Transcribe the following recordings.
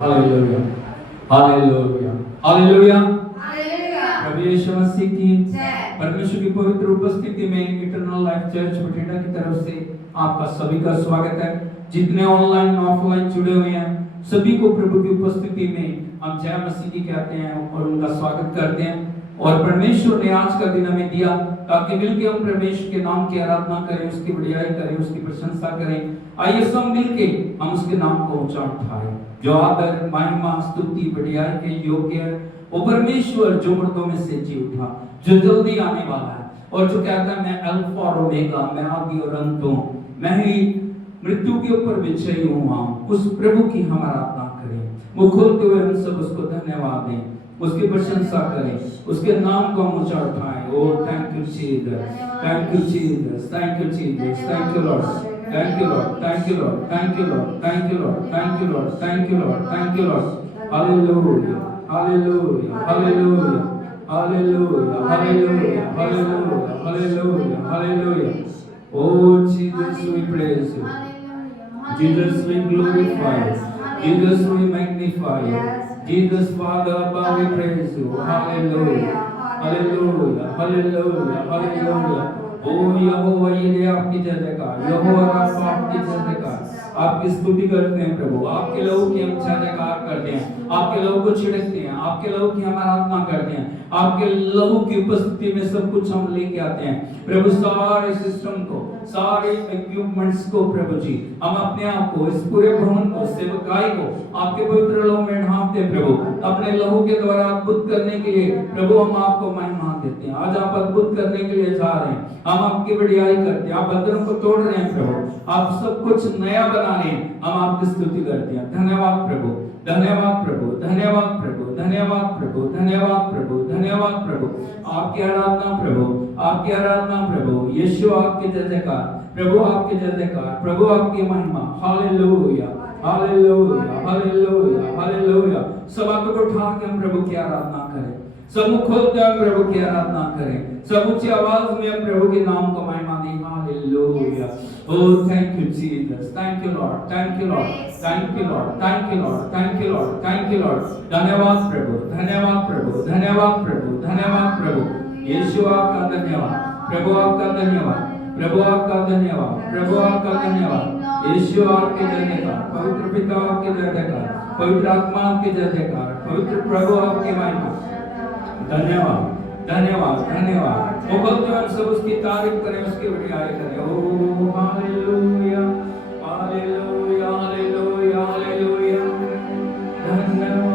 Hallelujah hallelujah hallelujah. Hallelujah. प्रभु यीशु मसीह की जय। परमेश्वर की पवित्र उपस्थिति में इटर्नल लाइफ चर्च बठिंडा की तरफ से आपका सभी का स्वागत है। जितने ऑनलाइन ऑफलाइन जुड़े हुए हैं सभी को प्रभु की उपस्थिति में हम जय मसीह की कहते हैं और उनका स्वागत करते हैं। और परमेश्वर ने आज का दिन हमें दिया ताकि मिलकर हम परमेश्वर के नाम की आराधना करें, उसकी बढ़ाई करें, उसकी प्रशंसा करें। आइए सब मिलके हम उसके नाम को ऊंचा उठाएं। जो आदर महिमा स्तुति बढ़ाई के योग्य है वो परमेश्वर जो मर्दों में से जी उठा, जो जल्दी आने वाला है और जो कहता है मैं अल्फा और ओमेगा, मैं आदि और अंत हूं, मैं ही मृत्यु के ऊपर विजयी हुआ हूं। उस प्रभु की हम आराधना करें, वो खोलते हुए हम सब उसको धन्यवाद दें, उसकी प्रशंसा करें, उसके नाम को हम ऊंचा उठाएं। Oh thank you Jesus, thank you Jesus, thank you Jesus, thank you Lord, thank you Lord, thank you Lord, thank you Lord, thank you Lord, thank you Lord, thank you Lord, thank you Lord. Hallelujah, hallelujah, hallelujah, hallelujah, hallelujah, hallelujah, hallelujah, hallelujah. Oh Jesus, we praise you. Jesus, we glorify you. Jesus, we magnify you. Jesus, Father above, we praise you. Hallelujah, hallelujah, hallelujah, hallelujah. ओ यहोवा यीरे आपकी जय जयकार, यहोवा Rafa आपकी जय जयकार। आपकी स्तुति करते हैं प्रभु, आपके लोगों की हम जय जयकार करते हैं, आपके लोगों को छिड़कते हैं, आपके लोगों की हम आराधना करते हैं, आपके लोगों की उपस्थिति में सब कुछ हम लेके आते हैं प्रभु। सारे सिस्टम को, सारे इक्विपमेंट्स को प्रभु जी हम अपने आप को, इस पूरे भवन को, सेवकाई को आपके पवित्र लहू में ढांपते हैं प्रभु। अपने लहू के द्वारा अद्भुत करने के लिए प्रभु हम आपको महिमा देते हैं। आज आप अद्भुत करने के लिए जा रहे हैं, हम आपकी बढ़ाई करते हैं, आप बंधनों को तोड़ रहे हैं प्रभु, आप सब कुछ नया बना रहे हैं, हम आपकी स्तुति करते हैं। धन्यवाद प्रभु, धन्यवाद प्रभु, धन्यवाद प्रभु, धन्यवाद प्रभु, धन्यवाद प्रभु, धन्यवाद प्रभु। आपकी आराधना प्रभु, आपकी आराधना प्रभु। यीशु आपके जय जयकार प्रभु, आपके जय जयकार प्रभु, आपकी महिमा। Hallelujah hallelujah hallelujah hallelujah. सब हाथों को उठा के हम प्रभु की आराधना करें, सब मुख खोलते हम प्रभु की आराधना करें, सब ऊंची आवाज में हम प्रभु के नाम को महिमा दें। Hallelujah. Oh thank you Jesus, thank you Lord, thank you Lord, thank you Lord, thank you Lord, thank you Lord, thank you Lord। धन्यवाद प्रभु, धन्यवाद प्रभु, धन्यवाद प्रभु, धन्यवाद प्रभु। यीशु आपका धन्यवाद प्रभु, आपका धन्यवाद प्रभु, आपका धन्यवाद प्रभु, आपका धन्यवाद। यीशु आपके जय जयकार, पवित्र पिता आपके जय जयकार, पवित्र आत्मा आपके जय जयकार, पवित्र प्रभु आपकी महिमा। धन्यवाद धन्यवाद धन्यवाद। वो बोलते हैं सब उसकी तारीफ करें, उसकी बढ़ाई करें। ओ हालेलुया हालेलुया हालेलुया हालेलुया। धन्यवाद।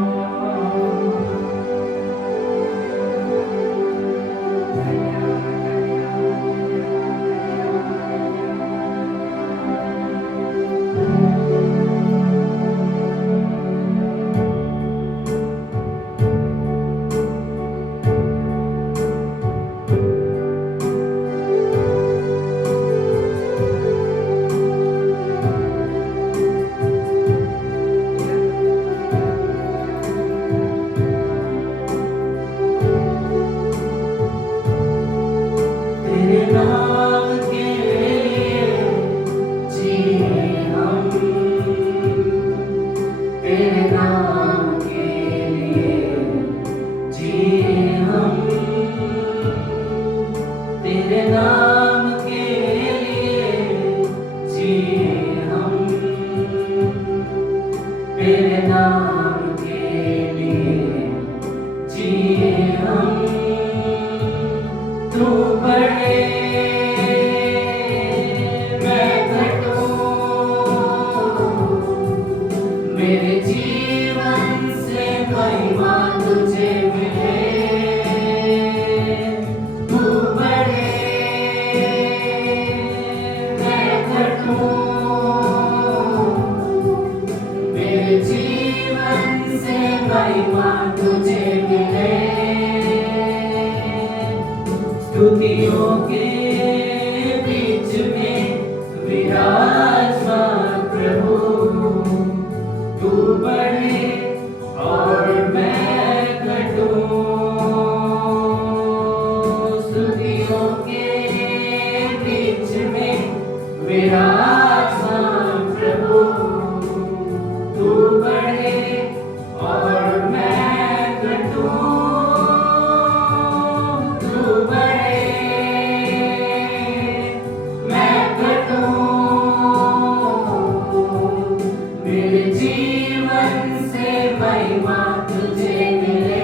से महिमा तुझे मिले।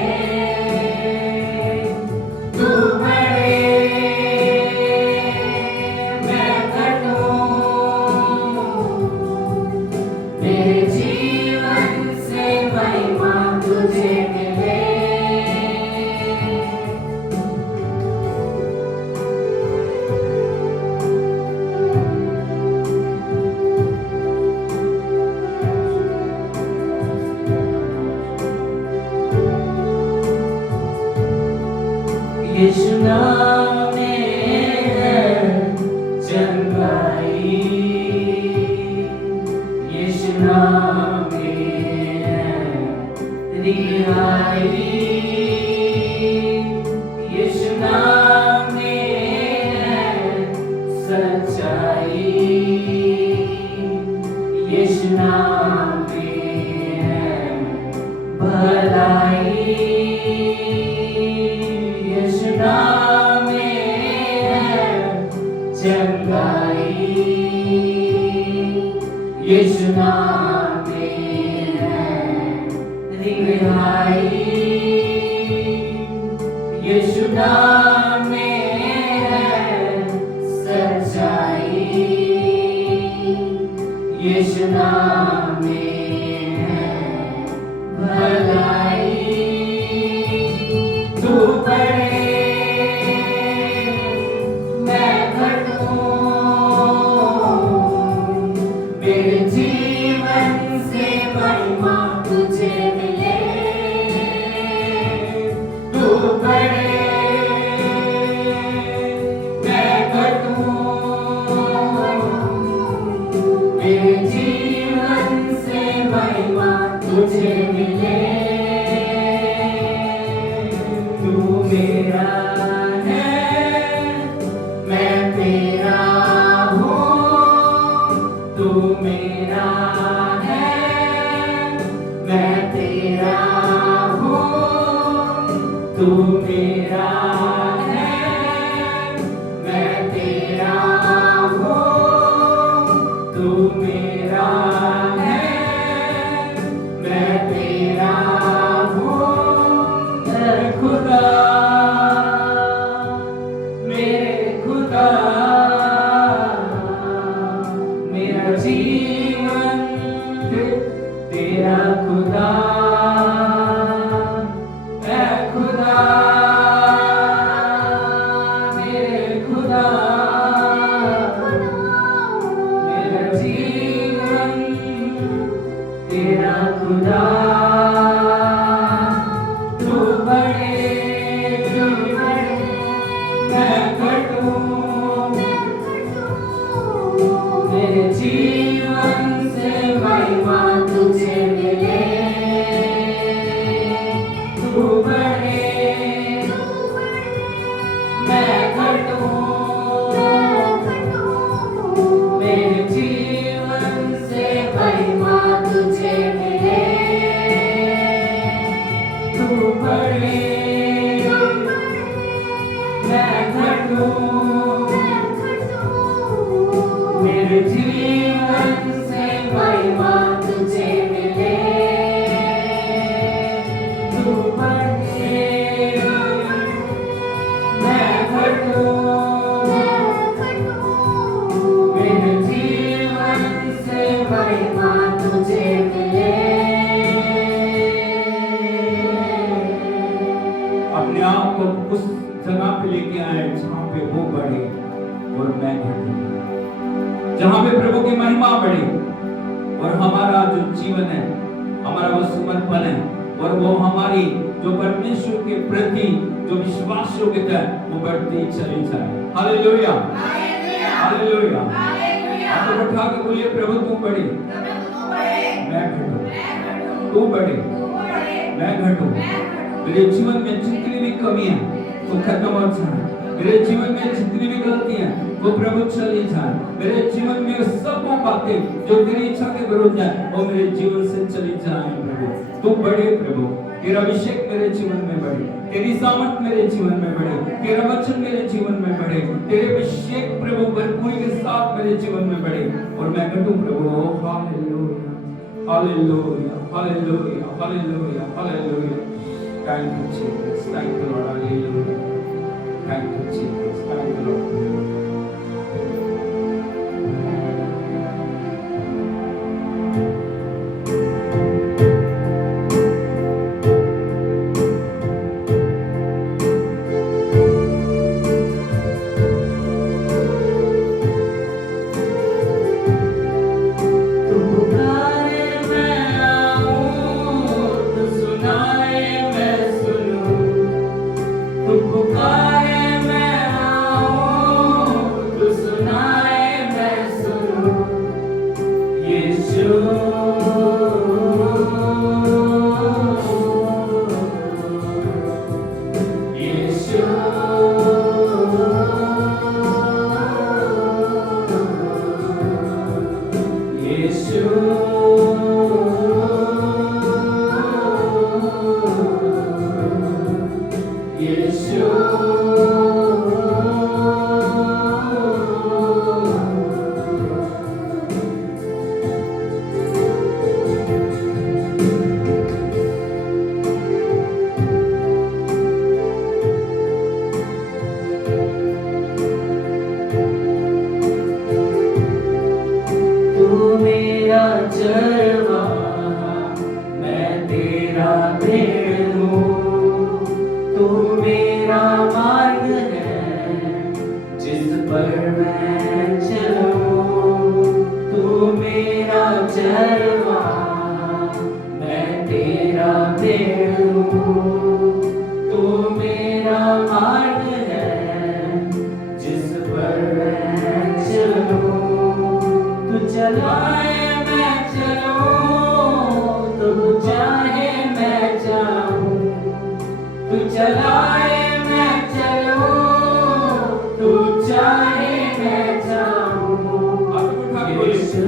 तू बढ़े मैं घटूं, मेरे जीवन से महिमा तुझे मिले। यीशु नाम में है चंगाई, यीशु नाम में है रिहाई, यीशु नाम में है सच्चाई, यीशु नाम में है भलाई, यीशु नाम में है चंगाई, यीशु नाम में है रिहाई, यीशु नाम में है सच्चाई, यीशु नाम में है भलाई। तू बढ़े मैं घटूं, मेरे जीवन से महिमा तुझे मिले। तू बढ़े मैं घटूं, मेरे जीवन से महिमा तुझे मिले। तू मेरा है मैं तेरा हूँ, तू मेरा है मैं तेरा हूँ, तू मेरा है मैं तेरा हूँ, तू मेरा है मैं तेरा हूँ। मेरे खुदा मेरा जीवन तेरा खुदा है। खुदा मेरे खुदा मेरा जीवन तेरा खुदा। तू बढ़े मैं घटूं, मेरे जीवन से महिमा तुझे मिले। तू बढ़े मैं घटूं, मेरे जीवन से महिमा तुझे मिले। तू बढ़े मैं घटूं, मेरे जीवन से महिमा तुझे मिले। तू बढ़े मैं घटूं, मेरे जीवन से महिमा तुझे मिले। अपने आप को उस जगह पे लेके आए जहाँ पे वो बढ़े और मैं घटूं, जहाँ पे प्रभु की महिमा बढ़े और हमारा जो जीवन है, हमारा वो समर्पण है और वो हमारी जो परमेश्वर के प्रति जो विश्वास योग्यता है वो बढ़ती चली जाए। Hallelujah hallelujah. आप उठा के बोलिए प्रभु तू बढ़े मैं घटूं, तू बढ़े मैं घटूं। मेरे जीवन में जितनी भी कमी है वो खत्म हो जाए, मेरे जीवन में जितनी भी गलतियां वो प्रभु चली जाए, मेरे जीवन में सब वो बातें जो तेरी इच्छा के विरुद्ध है वो मेरे जीवन से चली जाए। प्रभु तू बढ़े, प्रभु तेरा अभिषेक मेरे जीवन में बढ़े, तेरी सामर्थ मेरे जीवन में बढ़े, तेरा वचन मेरे जीवन में बढ़े, तेरे अभिषेक प्रभु भरपूरी के साथ मेरे जीवन में बढ़े और मैं कहूं प्रभु hallelujah Hallelujah, hallelujah, hallelujah, hallelujah. Thank you, Jesus. Thank you, Lord. Hallelujah. Thank you, Jesus. Thank you, Lord. तू पुकारे मैं आऊं, तू सुनाए मैं सुनूं। तू पुकारे मैं आऊं, तू सुनाए मैं सुनूं। यीशु यीशु यीशु यीशु तू मेरा चरवाहा, मैं तेरा भेड़ हूँ। तू मेरा मार्ग है, जिस पर मैं चलूँ। तू मेरा चरवाहा, मैं तेरा भेड़ हूँ। तू मेरा मार्ग है, जिस पर मैं चलूँ। तू चलाए मैं चलूं, तू चाहे मैं जाऊं। तू चलाए मैं चलूं, तू चाहे मैं जाऊं। यीशु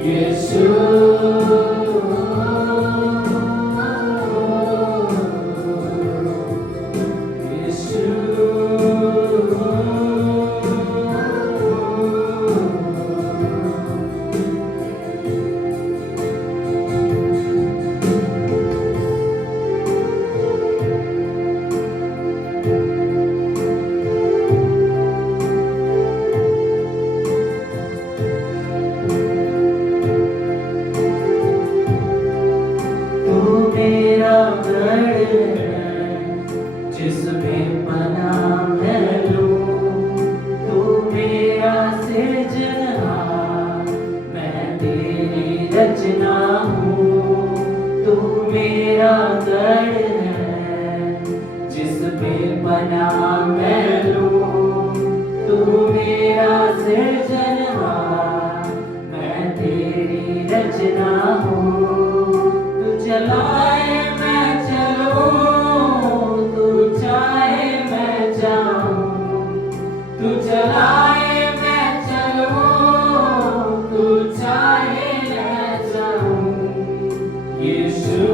यीशु जिसमें पनाह मैं लूं। तू मेरा सृजनहार, मैं तेरी रचना हूँ। तू मेरा गढ़ है, जिसमें पनाह मैं लूं। तू मेरा सृजनहार, मैं तेरी रचना हूँ। तू चलाए मैं चलूं, तू चाहे मैं जाऊं। तू चलाए मैं चलूं, तू चाहे मैं जाऊं। यीशु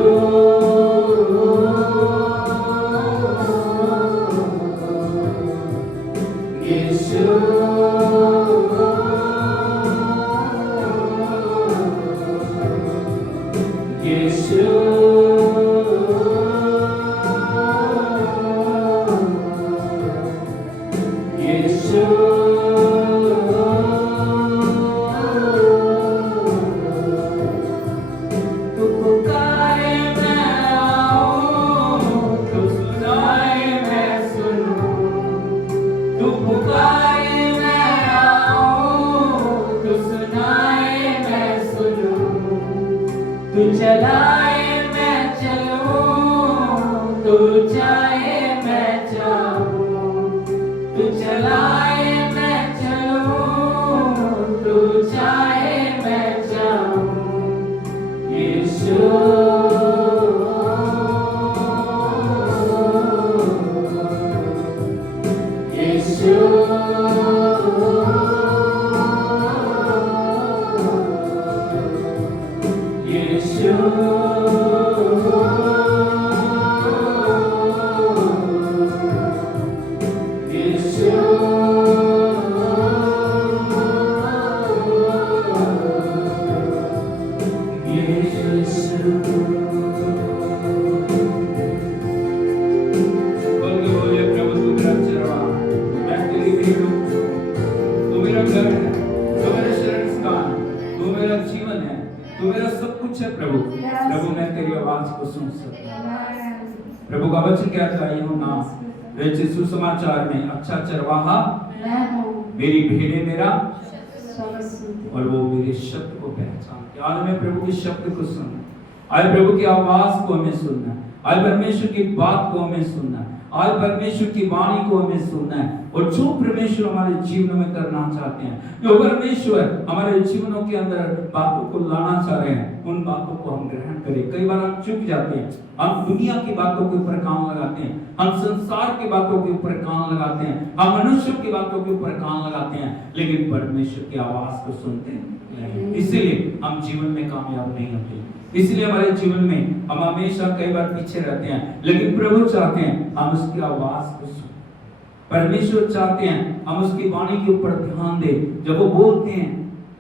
यीशु तू पुकारे मैं आऊं, तू सुनाए मैं सुनूं। तू पुकारे मैं आऊं, तू सुनाए मैं सुनूं। तू चलाए मैं चलूं, तू चाहे मैं जाऊं। तू चलाए मैं चलूं, तू चाहे मैं जाऊं। यीशु यीशु तू मेरा सब कुछ है प्रभु। प्रभु मैं तेरी आवाज को सुन सकता हूँ। प्रभु का वचन कहता है यूहन्ना रचित सुसमाचार में, अच्छा चरवाहा मेरी भेड़ें मेरा और वो मेरे शब्द को पहचानते। आज मैं प्रभु के शब्द को सुनना, आज प्रभु की आवाज को हमें सुनना, आज परमेश्वर की बात को हमें सुनना, आज परमेश्वर की वाणी को हमें सुनना है। और जो परमेश्वर हमारे जीवन में करना चाहते हैं, जो परमेश्वर हमारे जीवनों के अंदर बातों को लाना चाह रहे हैं, उन बातों को हम ग्रहण करें। कई बार हम चुप जाते हैं, हम दुनिया की बातों के ऊपर कान लगाते हैं, हम संसार की बातों के ऊपर कान लगाते हैं, हम मनुष्यों की बातों के ऊपर कान लगाते हैं, लेकिन परमेश्वर की आवाज को सुनते हैं। इसलिए हम जीवन में कामयाब नहीं होते। इसलिए हमारे जीवन में हम हमेशा कई बार पीछे रहते हैं, लेकिन प्रभु चाहते हैं हम उसकी आवाज को सुनें। परमेश्वर चाहते हैं हम उसकी वाणी के ऊपर ध्यान दें। जब वो बोलते हैं,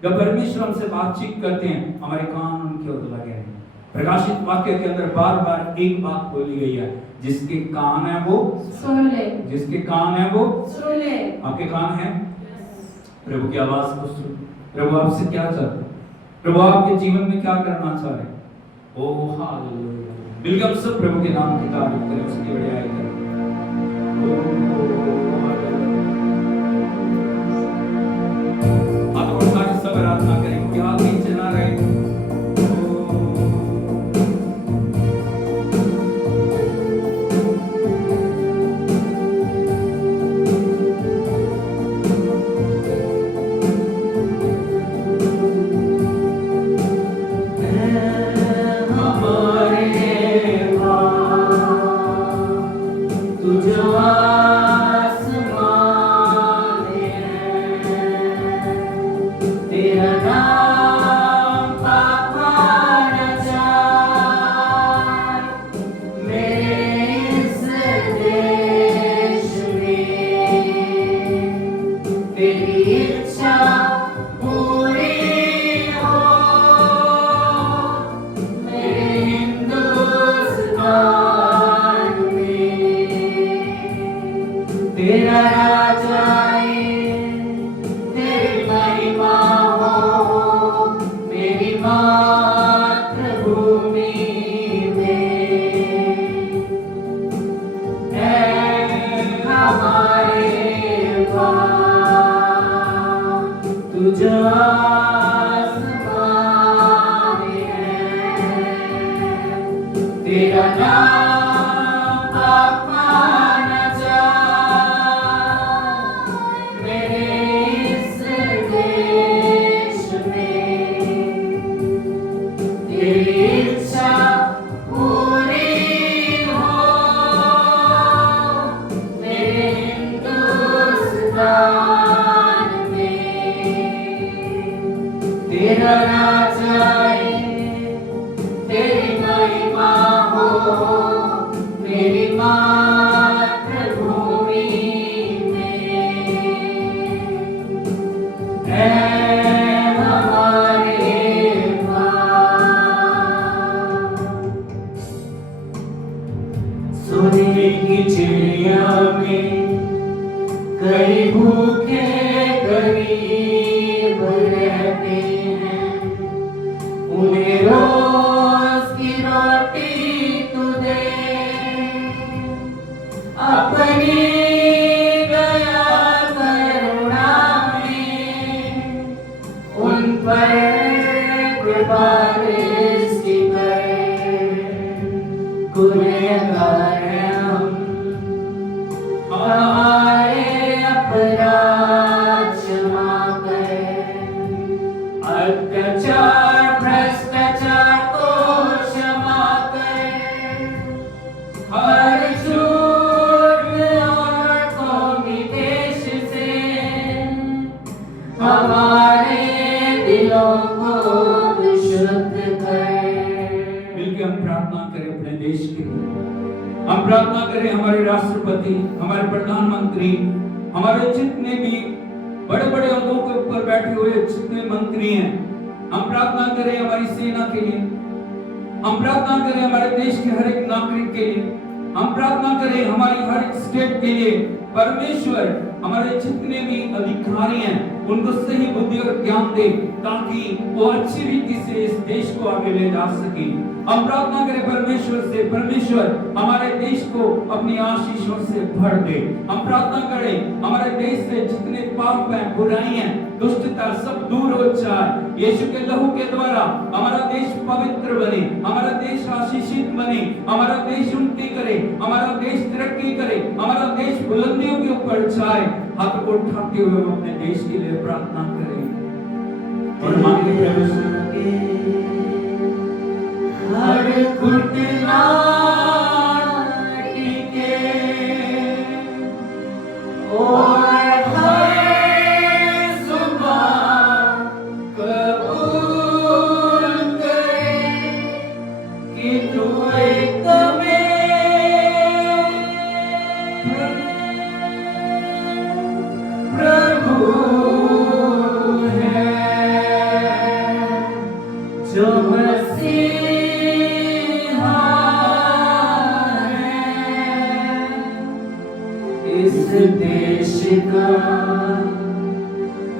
जब परमेश्वर हमसे बातचीत करते हैं, हमारे कान उनके ओर लगे हैं। प्रकाशित वाक्य के अंदर बार बार एक बात बोली गई है, जिसके कान है वो सुन ले, जिसके कान है वो सुन ले। आपके कान है, प्रभु की आवाज को सुन। प्रभु आपसे क्या चाहते हैं, प्रभु आपके जीवन में क्या करना चाह रहे हैं। ओ हालेलुया। बिल्कुल हम सब प्रभु के नाम की तारीफ करें, उसकी बड़ाई करें। हाथ उठा के सब आराधना करें, क्या नीचे ना रहे। हमारे प्रधानमंत्री, हमारे जितने भी बड़े बड़े अंगों के ऊपर बैठे हुए जितने मंत्री हैं, हम प्रार्थना करें हमारी सेना के लिए, हम प्रार्थना करें हमारे देश के हर एक नागरिक के लिए, हम प्रार्थना करें हमारी हर एक स्टेट के लिए। परमेश्वर हमारे जितने भी अधिकारी हैं उनको सही बुद्धि और ज्ञान दे, ताकि वो अच्छी रीति से इस देश को आगे ले जा सके। हम प्रार्थना करें परमेश्वर से, परमेश्वर हमारे देश को अपनी आशीषों से भर दे। हम प्रार्थना करें हमारे देश से जितने पाप हैं, बुराई हैं, दुष्टता सब दूर हो जाए। यीशु के लहू के द्वारा हमारा देश पवित्र बने, हमारा देश आशीषित बने, हमारा देश उन्नति करे, हमारा देश तरक्की करे, हमारा देश बुलंदियों के ऊपर जाए। हाथ को उठाते हुए हम अपने देश के लिए प्रार्थना करें और मांगे प्रभु से हर घुटना टिके और हर जुबान कबूल करे कि तू एक प्रभु है, जो मसीहा है इस देश का,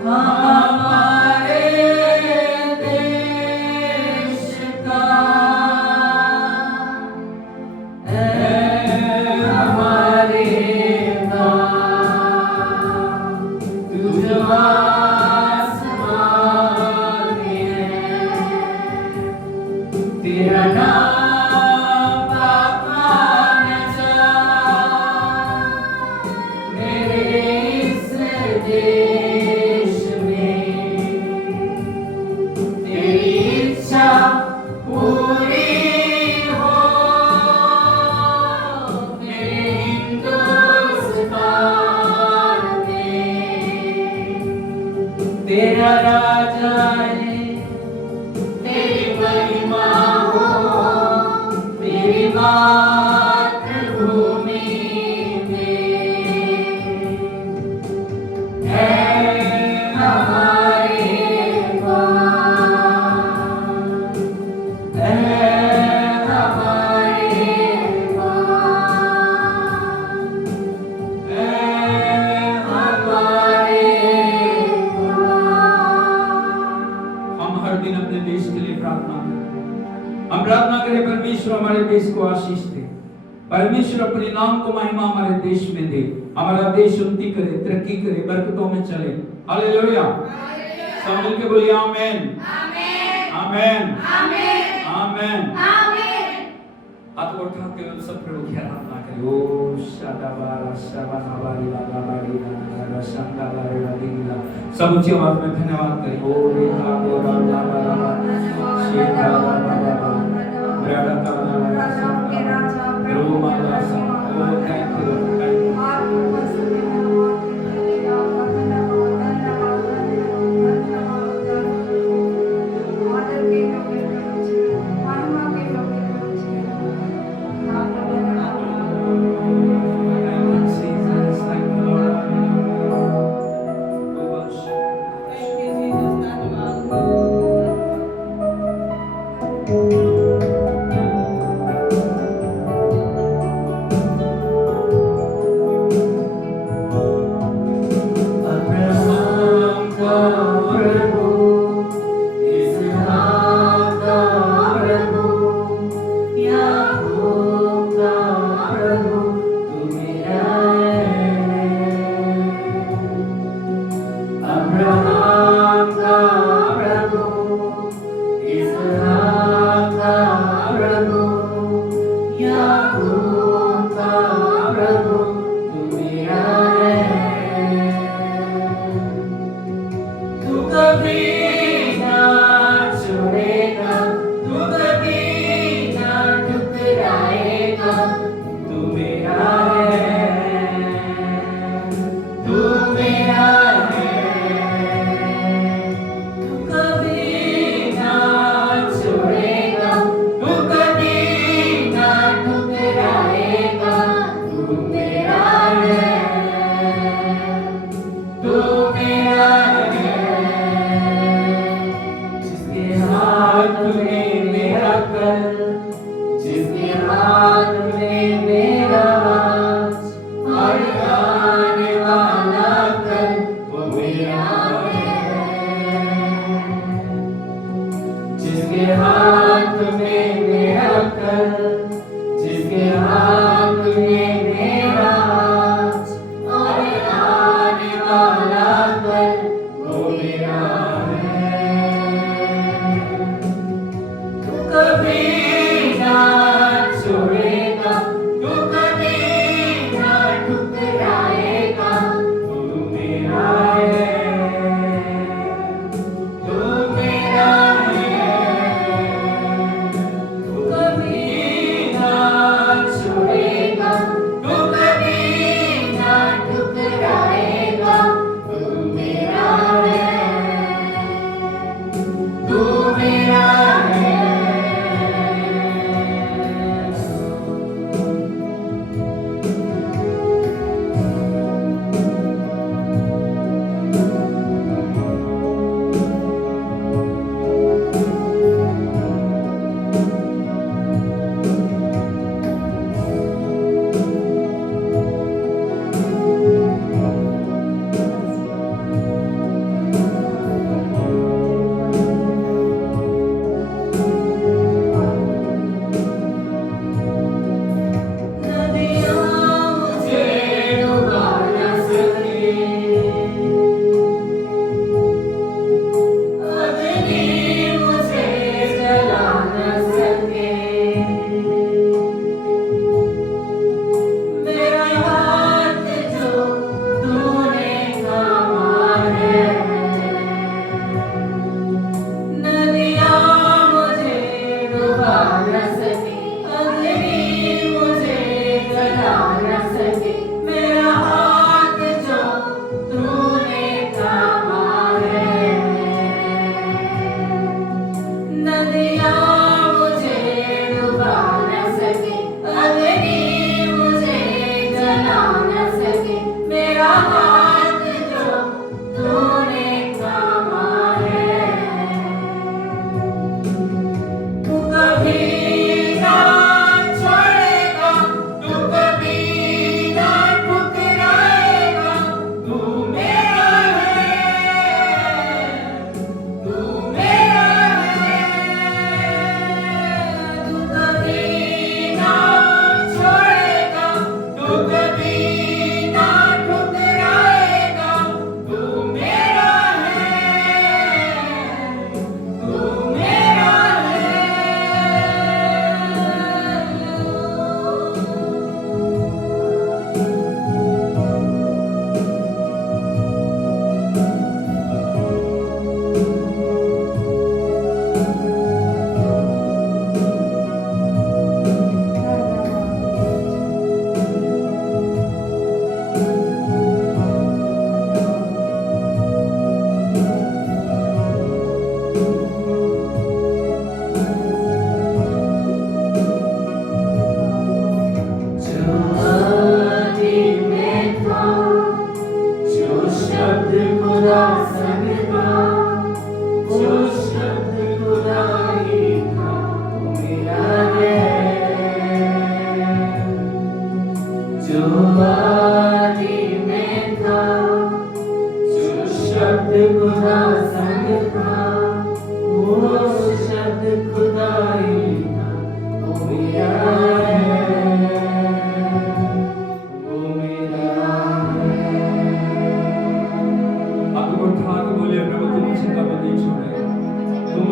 हमारे देश का, हमारे तेरा नाम पाना जा मेरे इस देश में, तेरी इच्छा पूरी हो मेरे हिंदुस्तान में। तेरा राजा है, तेरी महिमा हो मेरी मातृभूमि में, है हमारे माँ, है हमारे माँ, है हमारे हम हर दिन अपने देश के लिए प्रार्थना करें। हम प्रार्थना करें परमेश्वर हमारे देश को आशीष दे, परमेश्वर अपने नाम को महिमा हमारे देश में दे, हमारा देश उन्नति करे, तरक्की करे, बरकतों में चले। हालेलुया। सब मिलके बोलिए आमीन, आमीन, आमीन। हाथ को उठाते हुए सब प्रभु की आराधना करें। ओ शादाबारा शाबानाबारी लाबारी लाबारा शांदाबारी लादीला। सब ऊंची आवाज में धन्यवाद करें। ओ रे लाबारा लाबारा शेदाबारा ब्राडा ताला रोमाला सा। Oh thank you, thank you. Thank you, Jesus.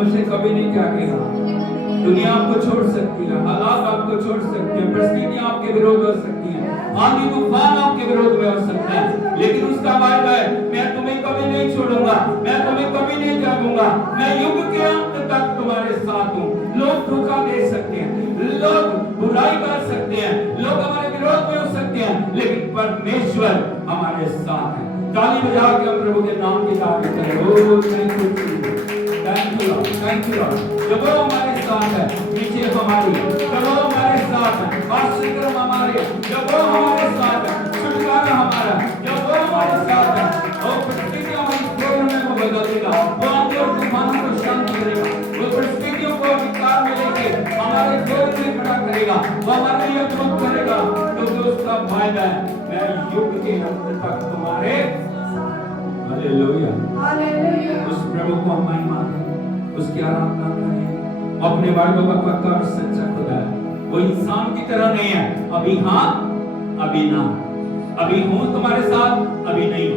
मुझे कभी नहीं त्यागेगा। दुनिया आपको छोड़ सकती है, हालात आपको छोड़ सकते हैं, परिस्थितियां आपके विरोध हो सकती हैं, आंधी तूफान आपके विरोध में हो सकते हैं, लेकिन उसका वायदा है, मैं तुम्हें कभी नहीं छोड़ूंगा, मैं तुम्हें कभी नहीं त्यागूंगा, मैं युग के अंत तक तुम्हारे साथ हूँ। लोग धोखा दे सकते हैं, लोग बुराई कर सकते हैं, लोग हमारे विरोध में हो सकते हैं, लेकिन परमेश्वर हमारे साथ है। ताली बजा के हम प्रभु के नाम की तारीफ करें। Oh thank you, thank you Lord, thank you Lord. जब वो हमारे साथ है, नीचे हमारी, जब वो हमारे साथ है, आशीर्वाद हमारे, जब वो हमारे साथ है, छुटकारा हमारा, जब वो हमारे साथ है, वो परिस्थितियां हमारी प्रॉब्लम को बदल देगा, वो आंधी और तूफानों को शांत करेगा, वो परिस्थितियों को विकार में लेके हमारे जोर में खड़ा करेगा, वो हमारे लिए अद्भुत करेगा, क्योंकि उसका वायदा है, मैं युग के अंत तक तुम्हारे। Hallelujah, hallelujah. उस प्रभु को हम महिमा दें, उसकी आराधना करें। अपने वायदों का पक्का और सच्चा खुदा है, वो इंसान की तरह नहीं है, अभी हाँ अभी ना, अभी हूँ तुम्हारे साथ, अभी नहीं,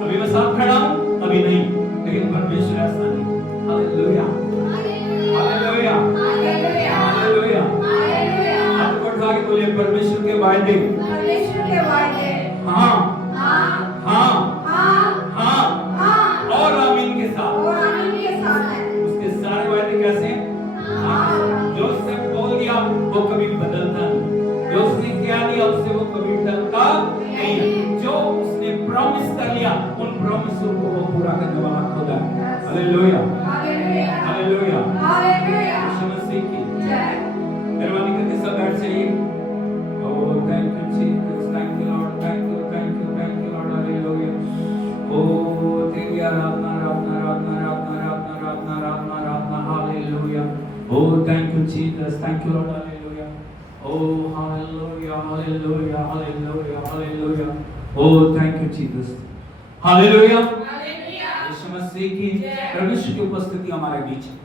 अभी मैं साथ खड़ा हूँ, अभी नहीं, लेकिन परमेश्वर ऐसा नहीं। Hallelujah, hallelujah, hallelujah, hallelujah. हाथ उठा के बोलिए परमेश्वर के वायदे, परमेश्वर के वायदे हाँ हाँ हाँ हाँ हाँ हाँ और आमीन के साथ, और आमीन के साथ है। उसके सारे वायदे कैसे हैं? हाँ। जो उसने बोल दिया वो कभी बदलता नहीं, जो उसने क्या दिया उससे वो कभी टलता नहीं, जो उसने प्रॉमिस कर लिया उन प्रॉमिसों को वो पूरा करने वाला खुदा है। Hallelujah, hallelujah, hallelujah, hallelujah. यीशु मसीह की जय। मेहरबानी करके सब बैठ जाइए। Oh thank you Jesus, thank you Lord, thank you, thank you, thank you Lord, hallelujah. Oh तेरी आराधना, आराधना, आराधना, आराधना, आराधना, आराधना, आराधना, hallelujah. Oh thank you Jesus, thank you Lord, hallelujah. Oh hallelujah, hallelujah, hallelujah, hallelujah. Oh thank you Jesus, hallelujah, hallelujah. यीशु मसीह की परमेश्वर की उपस्थिति हमारे बीच है।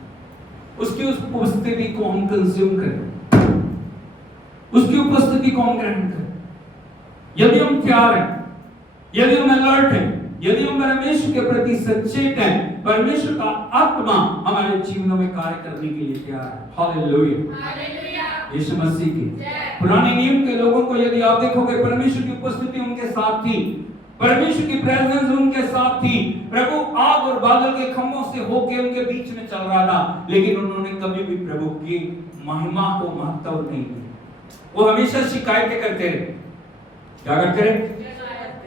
उसकी उस उपस्थिति को हम कंज्यूम करें, उसकी उपस्थिति को हम ग्रहण करें। यदि हम तैयार हैं, यदि हम अलर्ट हैं, यदि हम परमेश्वर के प्रति सचेत हैं, परमेश्वर का आत्मा हमारे जीवनों में कार्य करने के लिए तैयार है। Hallelujah, hallelujah. यीशु मसीह की जय। पुराने नियम के लोगों को यदि आप देखोगे, परमेश्वर की उपस्थिति उनके साथ थी, परमेश्वर की प्रेजेंस उनके साथ थी। प्रभु आग और बादल के खंभों से होकर उनके बीच में चल रहा था, लेकिन उन्होंने कभी भी प्रभु की महिमा को महत्व नहीं दिया। वो हमेशा शिकायतें करते रहे। क्या करते रहे?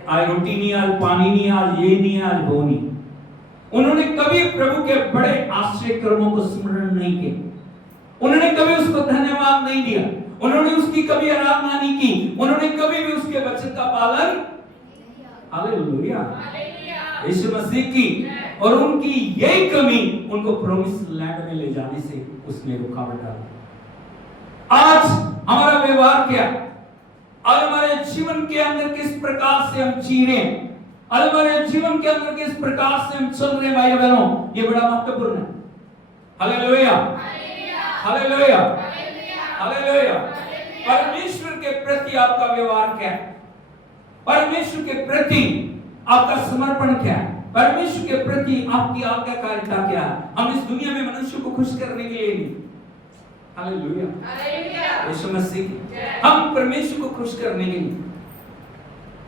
आज रोटी नहीं, आज पानी नहीं, आज ये नहीं, आज वो नहीं। उन्होंने कभी प्रभु के बड़े आश्चर्य कर्मों को स्मरण नहीं किया, उन्होंने कभी उसको धन्यवाद नहीं दिया, उन्होंने उसकी कभी आराधना नहीं की, उन्होंने कभी भी उसके वचन का पालन। हालेलुया, यीशु मसीह की और उनकी यही कमी उनको प्रॉमिस लैंड में ले जाने से उसने रुकावट डाला। आज हमारा व्यवहार क्या, आज हमारे जीवन के अंदर किस प्रकार से हम जी रहे हैं, आज हमारे जीवन के अंदर किस प्रकार से हम चल रहे हैं भाई बहनों, ये बड़ा महत्वपूर्ण है। Hallelujah, hallelujah, hallelujah. परमेश्वर के प्रति आपका व्यवहार क्या है, परमेश्वर के प्रति आपका समर्पण क्या है, परमेश्वर के प्रति आपकी आज्ञाकारिता क्या है। हम इस दुनिया में मनुष्य को खुश करने के लिए नहीं, हालेलुया, यीशु मसीह, हम परमेश्वर को खुश करने के लिए,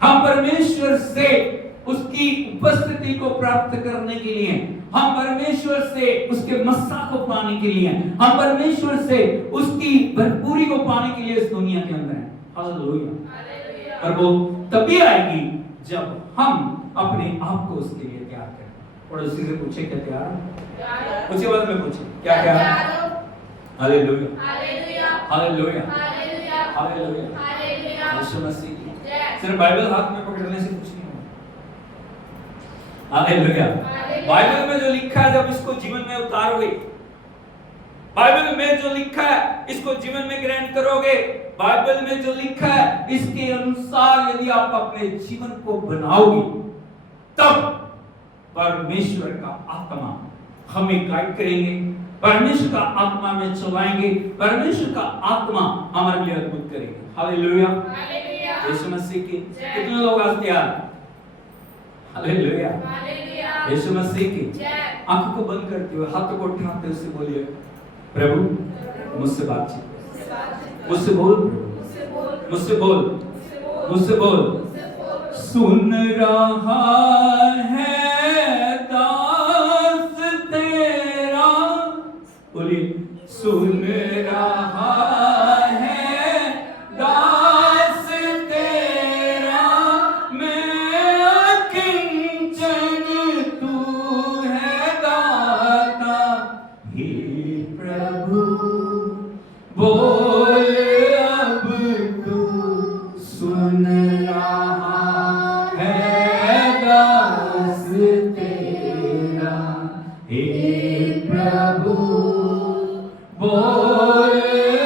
हम परमेश्वर से उसकी उपस्थिति को प्राप्त करने के लिए, हम परमेश्वर से उसके मस्सा को पाने के लिए, हम परमेश्वर से उसकी भरपूरी को पाने के लिए इस दुनिया के अंदर हैं। हालेलुया। और वो तभी आएगी जब हम अपने आप को उसके लिए तैयार करें। और उसी से पूछे क्या तैयार, उसके बाद में पूछे क्या तैयार। हालेलुया, हालेलुया, हालेलुया, हालेलुया, यीशु मसीह। सिर्फ बाइबल हाथ में पकड़ने से कुछ नहीं होगा। हालेलुया। बाइबल में जो लिखा है जब इसको जीवन में उतारोगे, बाइबल में जो लिखा है इसको जीवन में ग्रहण करोगे, बाइबल में जो लिखा है इसके अनुसार यदि आप अपने जीवन को बनाओगे, तब परमेश्वर का आत्मा हमें गाइड करेंगे, परमेश्वर का आत्मा में चलाएंगे, परमेश्वर का आत्मा हमारे लिए अद्भुत करेंगे। हालेलुया, यीशु मसीह की। कितने लोग आज तैयार? हालेलुया। हालेलुया। यीशु मसीह की जय। आंखों को बंद करते हुए हाथों को उठाते हुए उससे बोलिए, प्रभु मुझसे बातचीत कर, मुझसे बोल प्रभु, मुझसे बोल, मुझसे बोल। सुन रहा है दास तेरा, बोलिए, सुन रहा है दास तेरा, मैं अकिंचन तू है दाता, हे प्रभु बोल अब तू, सुन रहा है दास तेरा, हे प्रभु बोल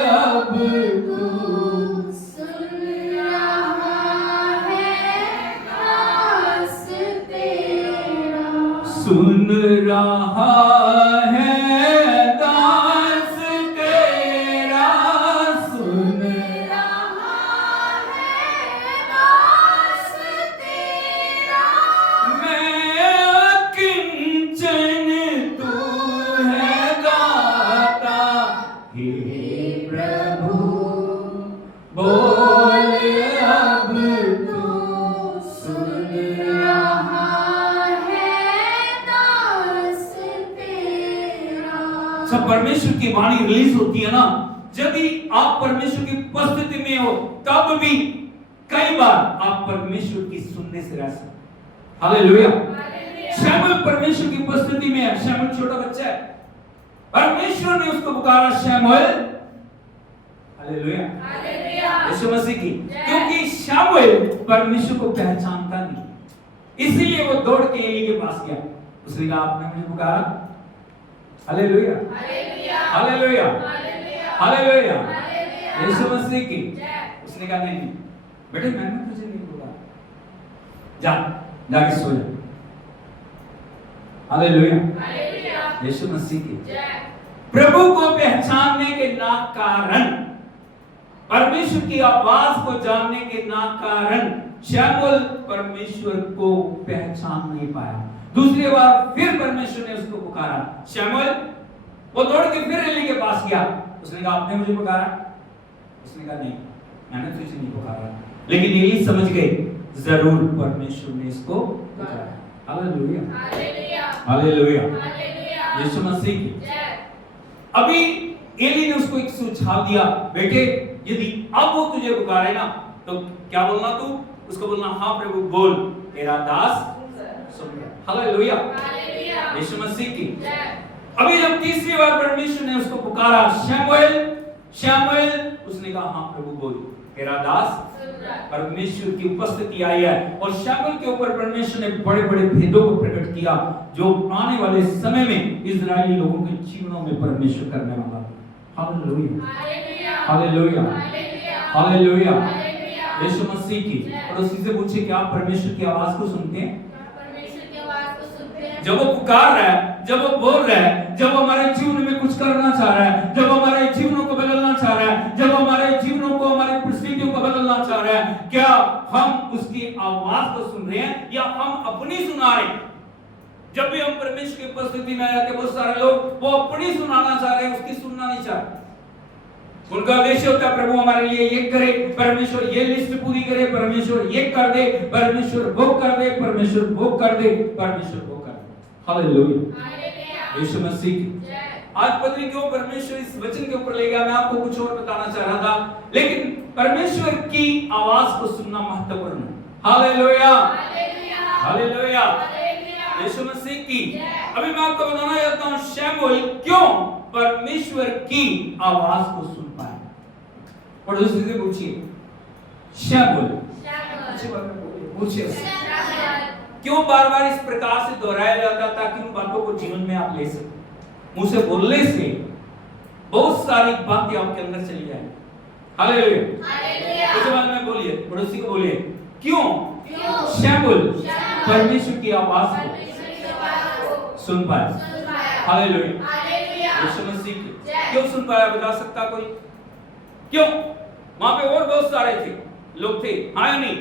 अब तू, सुन रहा है दास तेरा। सुन रहा है दास तेरा, सुन रहा है दास तेरा। मैं अकिंचन तू है दाता, हे प्रभु बोल अब तू, सुन रहा है दास तेरा। जब परमेश्वर की वाणी रिलीज होती है ना, जब भी आप परमेश्वर की उपस्थिति में हो, तब भी कई बार आप परमेश्वर की सुनने से रह सकते। हालेलुया। शमूएल परमेश्वर की उपस्थिति में है। शमूएल छोटा बच्चा है, परमेश्वर ने उसको पुकारा शमूएल। हालेलुया। हालेलुया। यीशु मसीह की, क्योंकि शमूएल परमेश्वर को पहचानता नहीं, इसीलिए वो दौड़ के एली के पास गया। उसने कहा आपने मुझे पुकारा। Hallelujah. Hallelujah. Hallelujah. Hallelujah. Hallelujah. Hallelujah. यीशु मसीह की। जय। उसने कहा नहीं बेटे, मैंने तुझे नहीं बोला, जा जाके सो जा। हालेलुया। हालेलुया। यीशु मसीह की। जय। प्रभु को पहचानने के ना कारण, परमेश्वर की आवाज को जानने के ना कारण शमूएल परमेश्वर को पहचान नहीं पाया। दूसरी बार फिर परमेश्वर ने उसको पुकारा, शमूएल। वो दौड़ के फिर एली के पास गया। उसने कहा आपने मुझे पुकारा। उसने कहा नहीं, मैंने तुझे नहीं पुकारा। लेकिन एली समझ गए, जरूर परमेश्वर ने इसको पुकारा। हालेलुया। हालेलुया। हालेलुया। हालेलुया। यीशु मसीह की। जय। अभी एली ने उसको एक सुझाव दिया, बेटे यदि अब वो तुझे पुकारे ना, तो क्या बोलना तू? उसको बोलना हाँ प्रभु बोल, तेरा दास सुन गया। हालेलुया। हालेलुया। यीशु मसीह की। जय। अभी जब तीसरी बार परमेश्वर ने उसको पुकारा, शमूएल शमूएल, उसने कहा हाँ प्रभु बोल, तेरा दास। परमेश्वर की उपस्थिति आई है और शमूएल के ऊपर परमेश्वर ने बड़े बड़े भेदों को प्रकट किया, जो आने वाले समय में इजरायली लोगों के जीवनों में परमेश्वर करने वाला है। हालेलुया। हालेलुया। हालेलुया। यीशु मसीह की। पड़ोसी से पूछे कि आप परमेश्वर की आवाज को सुनते हैं? परमेश्वर की आवाज को सुनते हैं। जब वो पुकार रहा है, जब वो बोल रहा है, जब वो हमारे जीवन में कुछ करना चाह रहा है, जब हमारे जीवनों को बदलना चाह रहा है, जब हमारे जीवनों को, हमारी परिस्थितियों को बदलना चाह रहा है, क्या हम उसकी आवाज को सुन रहे हैं या हम अपनी सुना रहे हैं? जब भी हम परमेश्वर की उपस्थिति में आते हैं, बहुत सारे लोग वो अपनी सुनाना चाह रहे हैं, उसकी सुनना नहीं चाह रहे। उनका उद्देश्य होता है प्रभु हमारे लिए ये करे, परमेश्वर ये लिस्ट पूरी करे, परमेश्वर ये कर दे, परमेश्वर वो कर दे, परमेश्वर वो कर दे, परमेश्वर वो कर दे। हालेलुया। यीशु मसीह की। आज पता नहीं क्यों परमेश्वर इस वचन के ऊपर ले गया, मैं आपको कुछ और बताना चाह रहा था, लेकिन परमेश्वर की आवाज को सुनना महत्वपूर्ण है। हालेलुया। हालेलुया। यीशु मसीह की। अभी मैं आपको बताना चाहता हूँ शमूएल क्यों परमेश्वर की आवाज को सुन पाया। और दूसरी से पूछिए, शमूएल अच्छी बात में बोलिए, पूछिए क्यों बार बार इस प्रकार से दोहराया जाता ताकि उन बातों को जीवन में आप ले सकें। मुंह से बोलने से बहुत सारी बातें आपके अंदर चली जाए। हालेलुया। उसके बाद में बोलिए, पड़ोसी को बोलिए, क्यों शमूएल परमेश्वर की आवाज को सुन पाया। हालेलुया। यीशु मसीह की। क्यों सुन पाया, बता सकता कोई? क्यों? वहां पे और बहुत सारे थे लोग थे, हाँ या नहीं?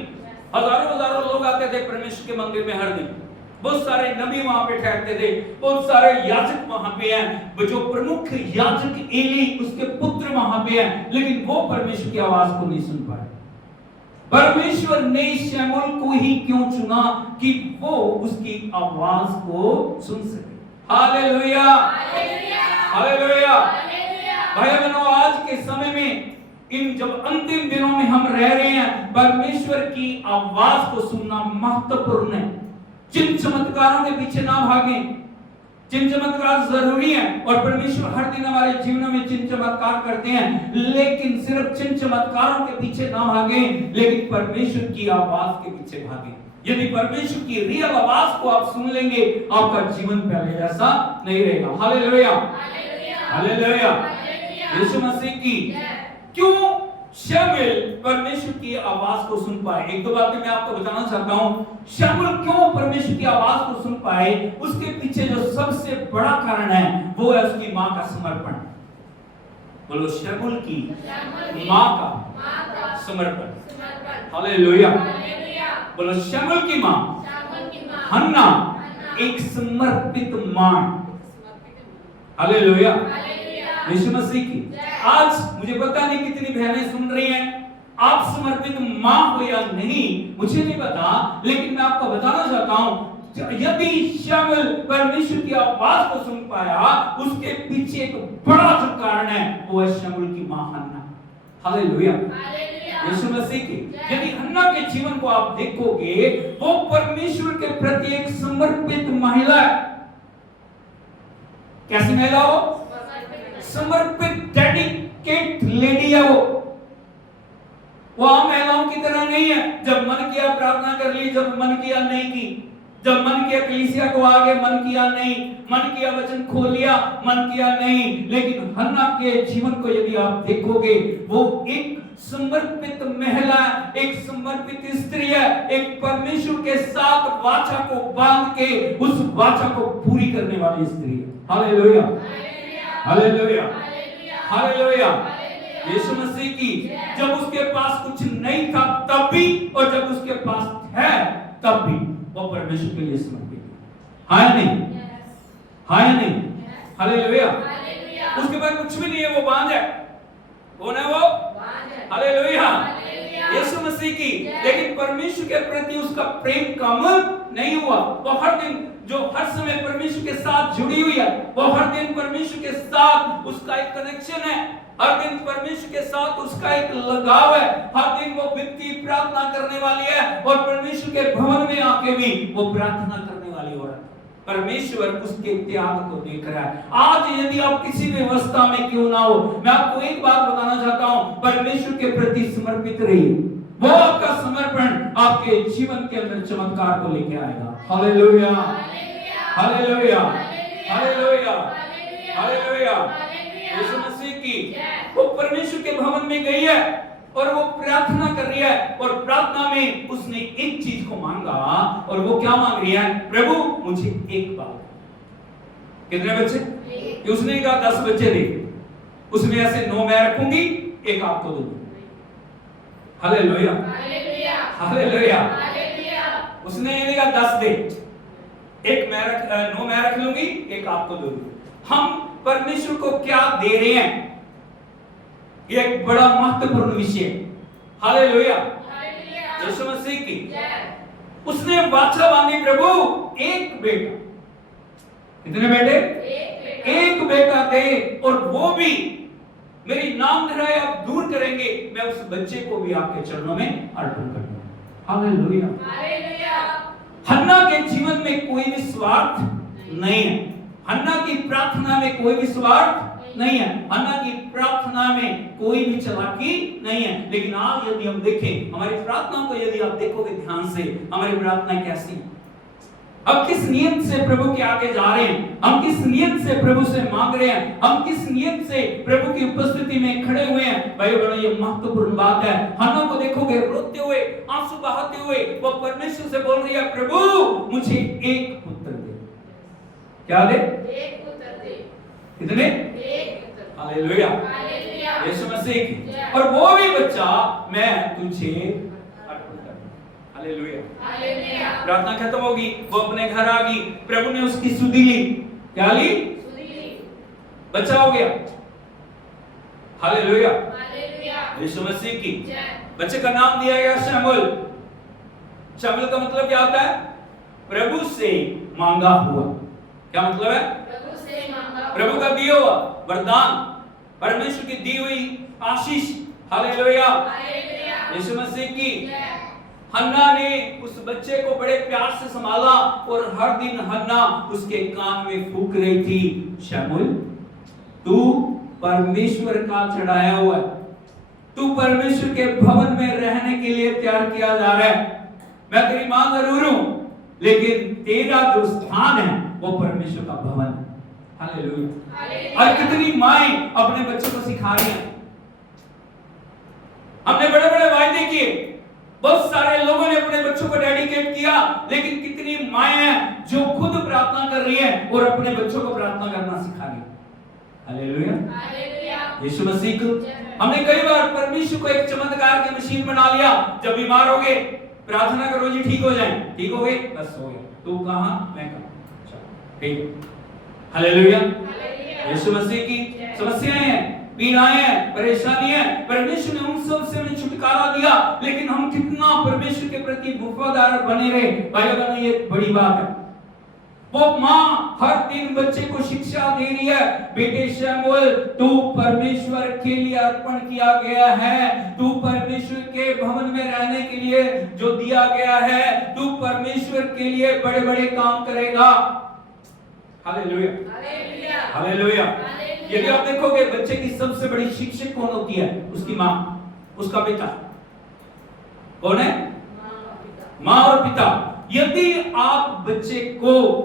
हजारों हजारों लोग आते थे परमेश्वर के मंदिर में हर दिन। बहुत सारे नबी वहां पे ठहरते थे, बहुत सारे याजक वहां पे हैं। जो प्रमुख याजक एली उसके पुत्र वहां पे हैं, लेकिन वो परमेश्वर की आवाज को नहीं सुन पाए। परमेश्वर ने शमूएल को ही क्यों चुना कि वो उसकी आवाज को सुन सके। Hallelujah, hallelujah. भाई बहनों, आज के समय में इन जब अंतिम दिनों में हम रह रहे हैं, परमेश्वर की आवाज को सुनना महत्वपूर्ण है। चिन्ह चमत्कारों के पीछे ना भागें। चिन्ह चमत्कार जरूरी है और परमेश्वर हर दिन हमारे जीवन में चिन्ह चमत्कार करते हैं, लेकिन सिर्फ चिन्ह चमत्कारों के पीछे ना भागें, लेकिन परमेश्वर की आवाज के पीछे भागें। यदि परमेश्वर की रियल आवाज को आप सुन लेंगे, आपका जीवन पहले जैसा नहीं रहेगा। Hallelujah, hallelujah. यीशु मसीह की क्यों शमूएल परमेश्वर की आवाज को सुन पाए? एक दो बातें मैं आपको बताना चाहता हूं। शमूएल क्यों परमेश्वर की आवाज को सुन पाए, उसके पीछे जो सबसे बड़ा कारण है वो है उसकी मां का समर्पण। बोलो, शमूएल की मां का समर्पण। हालेलुया। बोलो, शमूएल की मां हन्ना एक समर्पित मां। हालेलुया, यीशु मसीह की। आज मुझे पता नहीं कितनी बहनें सुन रही हैं, आप समर्पित मां हो या नहीं मुझे नहीं पता, लेकिन मैं आपको बताना चाहता हूं, यदि शमूएल परमेश्वर की आवाज को सुन पाया, उसके पीछे एक बड़ा जो कारण है वो है शमूएल की मां हन्ना। हालेलुया, यीशु मसीह की। यदि हन्ना के जीवन को आप देखोगे, वो परमेश्वर के प्रति एक समर्पित महिला है। कैसी महिला हो? समर्पित, डेडिकेट लेडी है वो आम महिलाओं की तरह नहीं है। जब मन किया प्रार्थना कर ली, जब मन किया नहीं की, जब मन किया कलीसिया को आगे, मन किया नहीं, मन किया वचन खोल लिया, मन किया नहीं। लेकिन हन्ना के जीवन को यदि आप देखोगे, वो एक समर्पित महिला, एक समर्पित स्त्री है, एक परमेश्वर के साथ वाचा को बांध के उस वाचा को पूरी करने वाली स्त्री है। Hallelujah, hallelujah, hallelujah. यीशु मसीह की जब उसके पास कुछ नहीं था तब भी, और जब उसके पास है तब भी वो परमेश्वर के लिए समर्पित है। हाँ या नहीं? हाँ या नहीं? हालेलुया। उसके पास कुछ भी नहीं है, वो बांझ है। कौन है वो? हालेलुया, यीशु मसीह की। लेकिन परमेश्वर के प्रति उसका प्रेम कम नहीं हुआ। वो हर दिन जो हर समय परमेश्वर के साथ जुड़ी हुई है, वो हर दिन परमेश्वर के साथ उसका एक कनेक्शन है, हर दिन परमेश्वर के साथ उसका एक लगाव है। हर दिन वो विनती प्रार्थना करने वाली है और परमेश्वर के भवन में आके भी वो प्रार्थना करने वाली औरत। परमेश्वर उसके त्याग को देख रहा है। आज यदि आप किसी भी अवस्था में क्यों ना हो, मैं आपको एक बात बताना चाहता हूं, परमेश्वर के प्रति समर्पित रहिए। वो आपका समर्पण आपके जीवन के अंदर चमत्कार को लेके आएगा। Hallelujah, hallelujah, hallelujah, hallelujah. यीशु मसीह की वो परमेश्वर के भवन में गई है और वो प्रार्थना कर रही है, और प्रार्थना में उसने एक चीज को मांगा, और वो क्या मांग रही है? प्रभु मुझे एक बात। कितने बच्चे? कि उसने कहा 10 बच्चे दे। उसने ऐसे 9 मैं रखूंगी, एक आपको दूंगी। Hallelujah, hallelujah. उसने ये कहा 10 दे, एक मैं 9 मैं रख लूंगी, एक आपको दूंगी। हम परमेश्वर को क्या दे रहे हैं, ये एक बड़ा महत्वपूर्ण विषय है। हालेलुया, यीशु मसीह की। उसने वाचा बांधी, प्रभु एक बेटा। कितने बेटे? एक बेटा दे, और वो भी मेरी नाम धराए आप दूर करेंगे, मैं उस बच्चे को भी आपके चरणों में अर्पण कर दूंगा। Hallelujah, hallelujah. हन्ना के जीवन में कोई भी स्वार्थ नहीं है। हन्ना की प्रार्थना में कोई भी स्वार्थ नहीं है। हन्ना की प्रार्थना में कोई भी चालाकी नहीं है। लेकिन आज यदि हम देखें हमारी प्रार्थनाओं को, यदि आप देखोगे ध्यान से, हमारी प्रार्थना कैसी है, हम किस नियत से प्रभु के आगे जा रहे हैं, हम किस नियत से प्रभु से मांग रहे हैं, हम किस नियत से प्रभु की उपस्थिति में खड़े हुए हैं। भाई बड़ा ये महत्वपूर्ण बात है। हन्ना को देखोगे रोते हुए, आंसू बहाते हुए, वो परमेश्वर से बोल रही है, प्रभु मुझे एक पुत्र दे। क्या दे? एक पुत्र दे। कितने? एक पुत्र। हालेलुया, यीशु मसीह की। और वो भी बच्चा मैं तुझे अर्पण कर दूं। हालेलुया। हालेलुया। प्रार्थना खत्म होगी, वो अपने घर आ गई, प्रभु ने उसकी सुधि ली। क्या ली? बच्चा हो गया। हालेलुया। यीशु मसीह की बच्चे का नाम दिया गया शमूएल। शमूएल का मतलब क्या होता है? प्रभु से मांगा हुआ। क्या मतलब है? प्रभु से मांगा, प्रभु का दिया हुआ वरदान, परमेश्वर की दी हुई आशीष। हालेलुया। यीशु मसीह की। हन्ना ने उस बच्चे को बड़े प्यार से संभाला और हर दिन हन्ना उसके कान में फूंक रही थी, शमूएल तू परमेश्वर का चढ़ाया हुआ है, तू परमेश्वर के भवन में रहने के लिए तैयार किया जा रहा है। मैं तेरी मां जरूर हूं, लेकिन तेरा जो स्थान है वो परमेश्वर का भवन है। हालेलुया। और कितनी माएं अपने बच्चों को सिखा रही हैं। हमने बड़े बड़े वायदे किए, बहुत सारे लोगों ने अपने बच्चों को डेडिकेट किया, लेकिन कितनी माएं हैं जो खुद प्रार्थना कर रही हैं और अपने बच्चों को प्रार्थना करना सिखा रही हैं। हालेलुया। यीशु मसीह को हमने कई बार परमेश्वर को एक चमत्कार की मशीन बना लिया। जब बीमार हो गए, प्रार्थना करो जी ठीक हो जाए, ठीक हो गए, बस हो गया। तू कहां, मैं कहां, ठीक है। हालेलुया। यीशु मसीह की समस्याएं हैं, पीड़ाएं हैं, परेशानी है, परमेश्वर ने उन सब से हमें छुटकारा दिया, लेकिन हम कितना परमेश्वर के प्रति वफादार बने रहे। भाई बहनों, ये बड़ी बात है। वो माँ हर दिन बच्चे को शिक्षा दे रही है, बेटे शमूएल तू परमेश्वर के लिए अर्पण किया गया है, तू परमेश्वर के भवन में रहने के लिए जो दिया गया है, तू परमेश्वर के लिए बड़े बड़े काम करेगा। हालेलुया। हालेलुया। यदि आप देखोगे बच्चे की सबसे बड़ी शिक्षक कौन होती है? उसकी माँ, उसका पिता। कौन है? माँ और पिता। यदि आप बच्चे को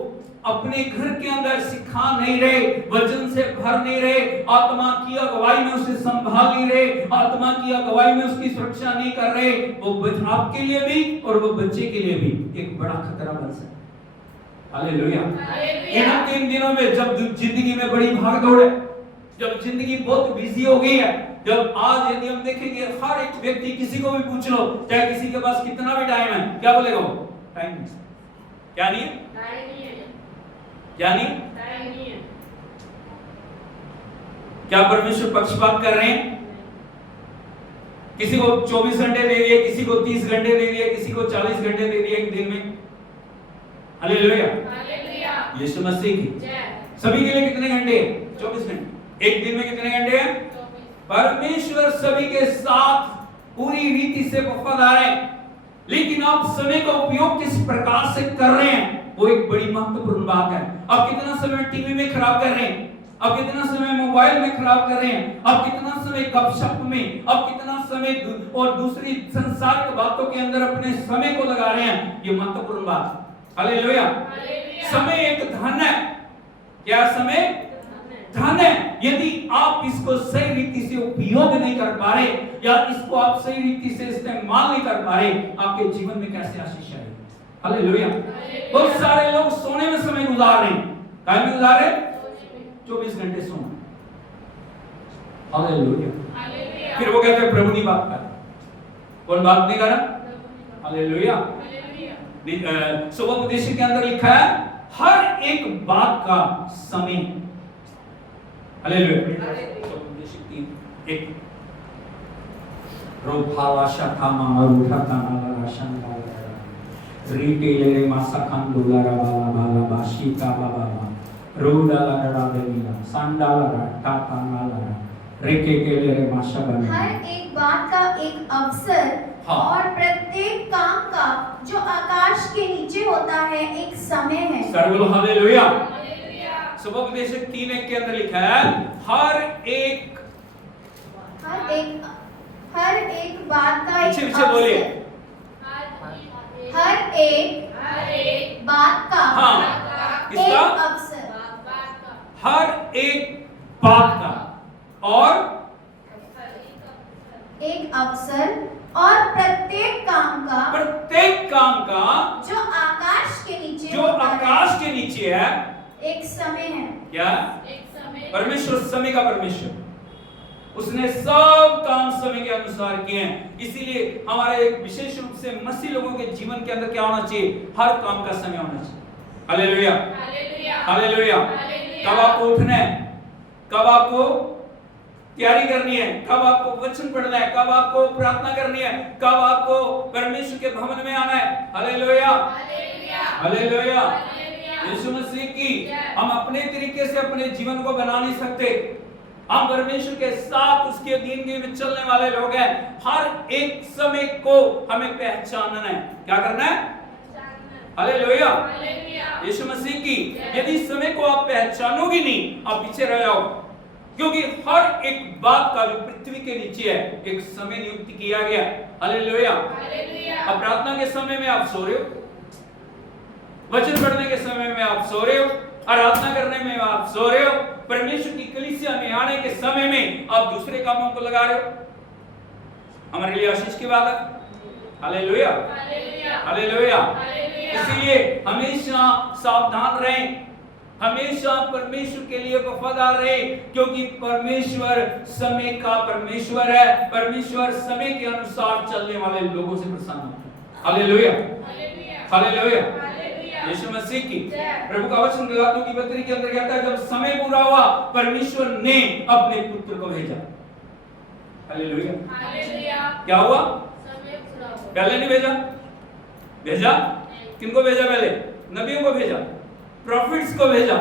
अपने घर के अंदर सिखा नहीं रहे, वचन से भर नहीं रहे, आत्मा की अगुवाई में उसे संभाल नहीं रहे, आत्मा की अगुवाई में उसकी सुरक्षा नहीं कर रहे, वो आपके लिए भी और वो बच्चे के लिए भी एक बड़ा खतरा बन सकता है। हालेलुया। इन 3 दिनों में जब जिंदगी में बड़ी भागदौड़ है, जब जिंदगी बहुत बिजी हो गई है, जब आज यदि हम देखेंगे हर एक व्यक्ति, किसी को भी पूछ लो, चाहे किसी के पास कितना भी टाइम है, क्या बोलेगा वो? टाइम नहीं। क्या नहीं है? क्या नहीं? क्या परमेश्वर पक्षपात कर रहे हैं? किसी को 24 घंटे दे दिए, किसी को 30 घंटे दे दिए, किसी को 40 घंटे दे दिए एक दिन में। हालेलुया। यीशु मसीह की सभी के लिए कितने घंटे? 24 घंटे। एक दिन में कितने घंटे हैं? परमेश्वर सभी के साथ पूरी रीति से वफादार है, लेकिन आप समय का उपयोग किस प्रकार से कर रहे हैं वो एक बड़ी महत्वपूर्ण बात है। आप कितना समय टीवी में खराब कर रहे हैं, आप कितना समय मोबाइल में खराब कर रहे हैं, आप कितना समय गपशप में, आप कितना समय और दूसरी संसार की बातों के अंदर अपने समय को लगा रहे हैं, ये महत्वपूर्ण बात। हालेलुया। समय एक धन है। क्या समय? धन है। यदि आप इसको सही रीति से उपयोग नहीं कर पा रहे या इसको आप सही रीति से इस्तेमाल नहीं कर पा रहे, आपके जीवन में कैसे आशीष आएगी? हालेलुया। बहुत सारे लोग सोने में समय गुजार रहे हैं। क्या में गुजार रहे? 24 घंटे सोना। हालेलुया। फिर वो कहते हैं प्रभु नहीं बात कर। कौन बात नहीं कर रहा? हालेलुया। सुबोधोपदेश के अंदर लिखा है हर एक बात का समय। हालेलुया। सुबोधोपदेश 3:1 रोभावा शाखामा मरुठा कानाला शांगा रीटेले मासाखान दुलारा बाला बाला बाशी का बाबा रोडाला रडा देवीला सांडाला राटा कानाला रेके केले रे माशा बने। हर एक बात का एक अवसर और प्रत्येक काम का जो आकाश के नीचे होता है एक समय है। सर्वलो हालेलुया। सुबोधोपदेश 3:1 के अंदर लिखा है हर एक बात का एक पीछे बोलिए। हर एक बात का किसका? एक अवसर। हर एक बात का और एक अवसर और प्रत्येक काम का जो आकाश के नीचे है एक समय है। क्या? परमेश्वर समय का परमेश्वर। उसने सब काम समय के अनुसार किए हैं। इसीलिए हमारे विशेष रूप से मसीह लोगों के जीवन के अंदर क्या होना चाहिए? हर काम का समय होना चाहिए। Hallelujah, hallelujah. कब आपको उठना है, कब आपको तैयारी करनी है, कब आपको वचन पढ़ना है, कब आपको प्रार्थना करनी है, कब आपको परमेश्वर के भवन में आना है। Hallelujah, hallelujah. यीशु मसीह की हम अपने तरीके से अपने जीवन को बना नहीं सकते। हम परमेश्वर के साथ उसके अधीन में चलने वाले लोग हैं। हर एक समय को हमें पहचानना है। क्या करना है? हालेलुया, यीशु मसीह की यदि समय को आप पहचानोगे नहीं, आप पीछे रह जाओगे। क्योंकि हर एक बात का जो पृथ्वी के नीचे है एक समय नियुक्त किया गया। हालेलुया। अब प्रार्थना के समय में आप सो रहे हो, वचन पढ़ने के समय में आप सो रहे हो, आराधना करने में आप सो रहे हो, परमेश्वर की कलीसिया में आने के समय में आप दूसरे कामों को लगा रहे हो। हमारे लिए आशीष की बात है। Hallelujah, hallelujah. इसलिए हमेशा सावधान रहें, हमेशा परमेश्वर के लिए वफादार रहे, क्योंकि परमेश्वर समय का परमेश्वर है। परमेश्वर समय के अनुसार चलने वाले लोगों से प्रसन्न है। Hallelujah, hallelujah. यीशु मसीह की प्रभु का वचन गलातियों की पत्री के अंदर कहता है, जब समय पूरा हुआ परमेश्वर ने अपने पुत्र को भेजा। हालेलुया, क्या हुआ? पहले नहीं भेजा? भेजा। किनको भेजा? पहले नबियों को भेजा, प्रॉफिट्स को भेजा।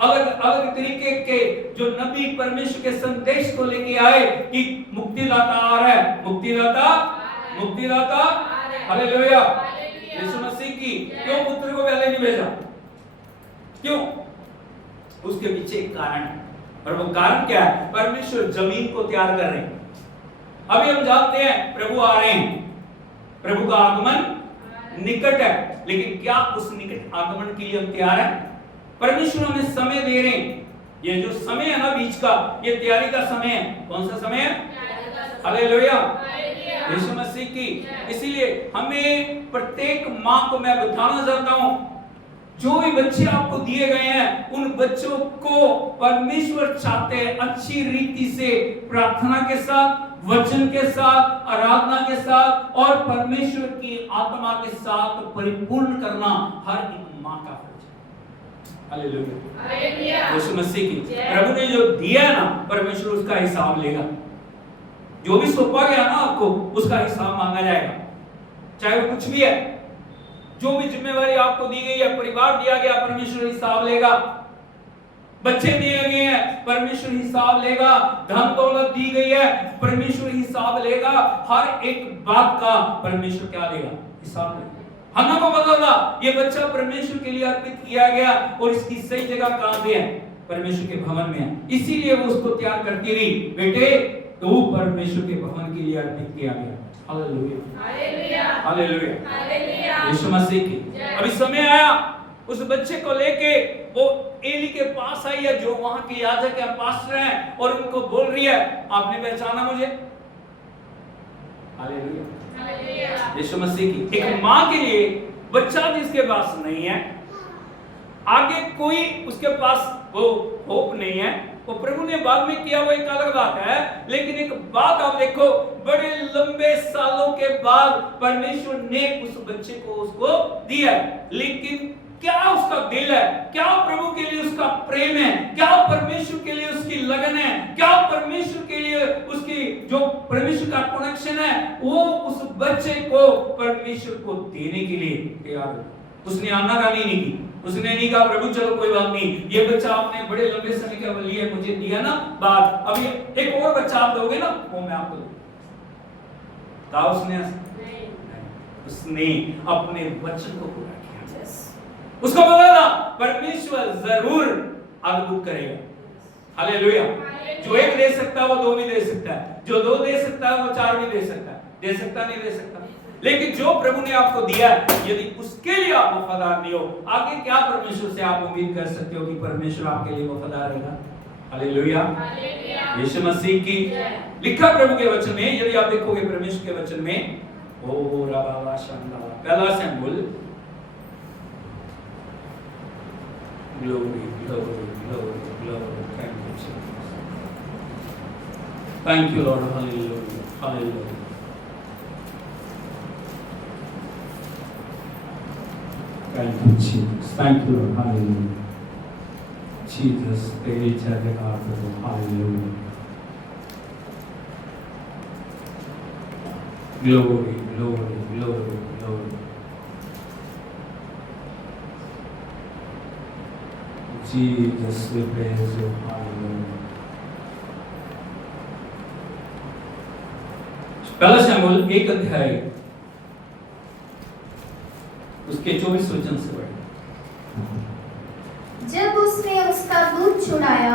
अलग अलग तरीके के जो नबी परमेश्वर के संदेश को लेके आए कि मुक्तिदाता आ रहा है, मुक्तिदाता, मुक्तिदाता। हालेलुया, यीशु मसीह की क्यों पुत्र को पहले नहीं भेजा? क्यों? उसके पीछे एक कारण है, और वो कारण क्या है? परमेश्वर जमीन को तैयार कर रहे हैं। अभी हम जानते हैं प्रभु आ रहे हैं, प्रभु का आगमन निकट है, लेकिन क्या उस निकट आगमन के लिए हम तैयार हैं? परमेश्वर हमें समय दे रहे हैं। ये जो समय है ना बीच का, ये तैयारी का समय है। कौन सा समय है? हालेलुया, यीशु मसीह की। इसीलिए हमें प्रत्येक माँ को मैं बताना चाहता हूं, जो भी बच्चे आपको दिए गए हैं उन बच्चों को परमेश्वर चाहते हैं अच्छी रीति से प्रार्थना के साथ, वचन के साथ, आराधना के साथ और परमेश्वर की आत्मा के साथ परिपूर्ण करना हर एक माँ का फर्ज है। हालेलुया, यीशु मसीह की। प्रभु ने जो दिया है ना, परमेश्वर उसका हिसाब लेगा। जो भी सौंपा गया ना आपको, उसका हिसाब मांगा जाएगा, चाहे वो कुछ भी है। जो भी जिम्मेवारी आपको दी गई है, परिवार दिया गया, परमेश्वर हिसाब लेगा। बच्चे दिए गए हैं, परमेश्वर हिसाब लेगा। धन दौलत दी गई है, परमेश्वर हिसाब लेगा। हर एक बात का परमेश्वर क्या लेगा? हिसाब लेगा। हन्ना को पता था ये बच्चा परमेश्वर के लिए अर्पित किया गया और इसकी सही जगह कहां पे है? परमेश्वर के भवन में है। इसीलिए वो उसको त्याग करती रही। बेटे, तो परमेश्वर के भवन के लिए अर्पित किया गया। हालेलुया, हालेलुया, हालेलुया, यीशु मसीह की। अभी समय आया, उस बच्चे को लेके वो एली के पास आई है, जो वहां के याजक है, पास्टर हैं, और उनको बोल रही है, आपने पहचाना मुझे? हालेलुया, हालेलुया, यीशु मसीह की। एक माँ के लिए बच्चा जिसके पास नहीं है, आगे कोई उसके पास वो होप नहीं है, वो प्रभु ने बाद में किया वो एक अलग बात है। लेकिन एक बात आप देखो, बड़े लंबे सालों के बाद परमेश्वर ने उस बच्चे को उसको दिया। लेकिन क्या उसका दिल है? क्या प्रभु के लिए उसका प्रेम है? क्या परमेश्वर के लिए उसकी लगन है? क्या परमेश्वर के लिए उसकी जो परमेश्वर का कनेक्शन है, वो उस बच्चे को परमेश्वर को देने के लिए तैयार है। उसने आनाकानी नहीं की। उसने नहीं कहा प्रभु चलो कोई बात नहीं, ये बच्चा आपने बड़े लंबे समय के लिए मुझे दिया ना, बात अभी एक और बच्चा आप दोगे ना, वो मैं आपको दूंगा। कहा उसने? नहीं। उसने अपने वचन को पूरा किया। उसको पता था परमेश्वर जरूर अद्भुत करेगा। हालेलुया। जो एक दे सकता है वो दो भी दे सकता है, जो दो दे सकता है वो चार भी दे सकता है। दे सकता नहीं दे सकता, लेकिन जो प्रभु ने आपको दिया है, यदि उसके लिए आप वफादार नहीं हो, आगे क्या परमेश्वर से आप उम्मीद कर सकते हो कि परमेश्वर आपके लिए वफादार रहेगा? हालेलुया, यीशु मसीह की। लिखा प्रभु के वचन में, यदि आप देखोगे परमेश्वर के वचन में, ओ रबा शांदा, पहला से बोल, glory glory glory glory, thank you. Thank you, Lord. Hallelujah. Hallelujah. Thank you, Jesus. Thank you, Lord. Hallelujah. Jesus, तेरी जयकार करो. Hallelujah. Glory, glory, glory, glory. Jesus, we praise you. Hallelujah. पहला शमूएल 1 अध्याय उसके 24 वचन से पढ़े. जब उसने उसका दूध छुड़ाया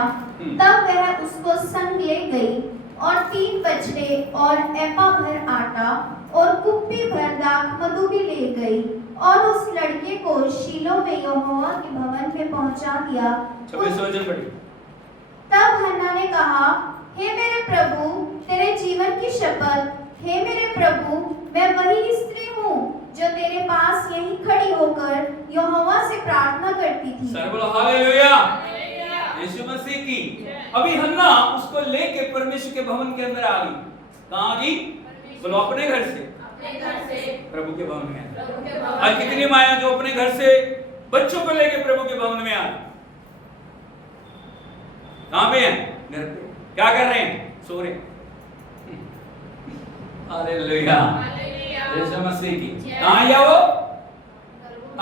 तब वह उसको संग ले गई और 3 बछड़े और एपा भर आटा और कुप्पी भर दाख मधु भी ले गई और उस लड़के को शीलो में यहोवा के भवन में पहुंचा दिया. 26 वचन पढ़े. तब हन्ना ने कहा, हे मेरे प्रभु, तेरे जीवन की शपथ, हे मेरे प्रभु, मैं वही स्त्री हूँ जो तेरे पास यहीं खड़ी होकर यहोवा से प्रार्थना करती थी. सर बोलो हालेलुया. यीशु मसीह की. अभी हन्ना उसको लेके परमेश्वर के भवन के अंदर आ गई. कहाँ गई? बोलो अपने घर से. प्रभु के भवन में. आज कितनी माया जो अपने घर से बच्चों को लेके प्रभु के भवन में आ गई. कहाँ पे हैं? घर पे. क्या कर रहे हैं? सो रहे. हालेलुया. यीशु मसीह की. कहाँ आया वो?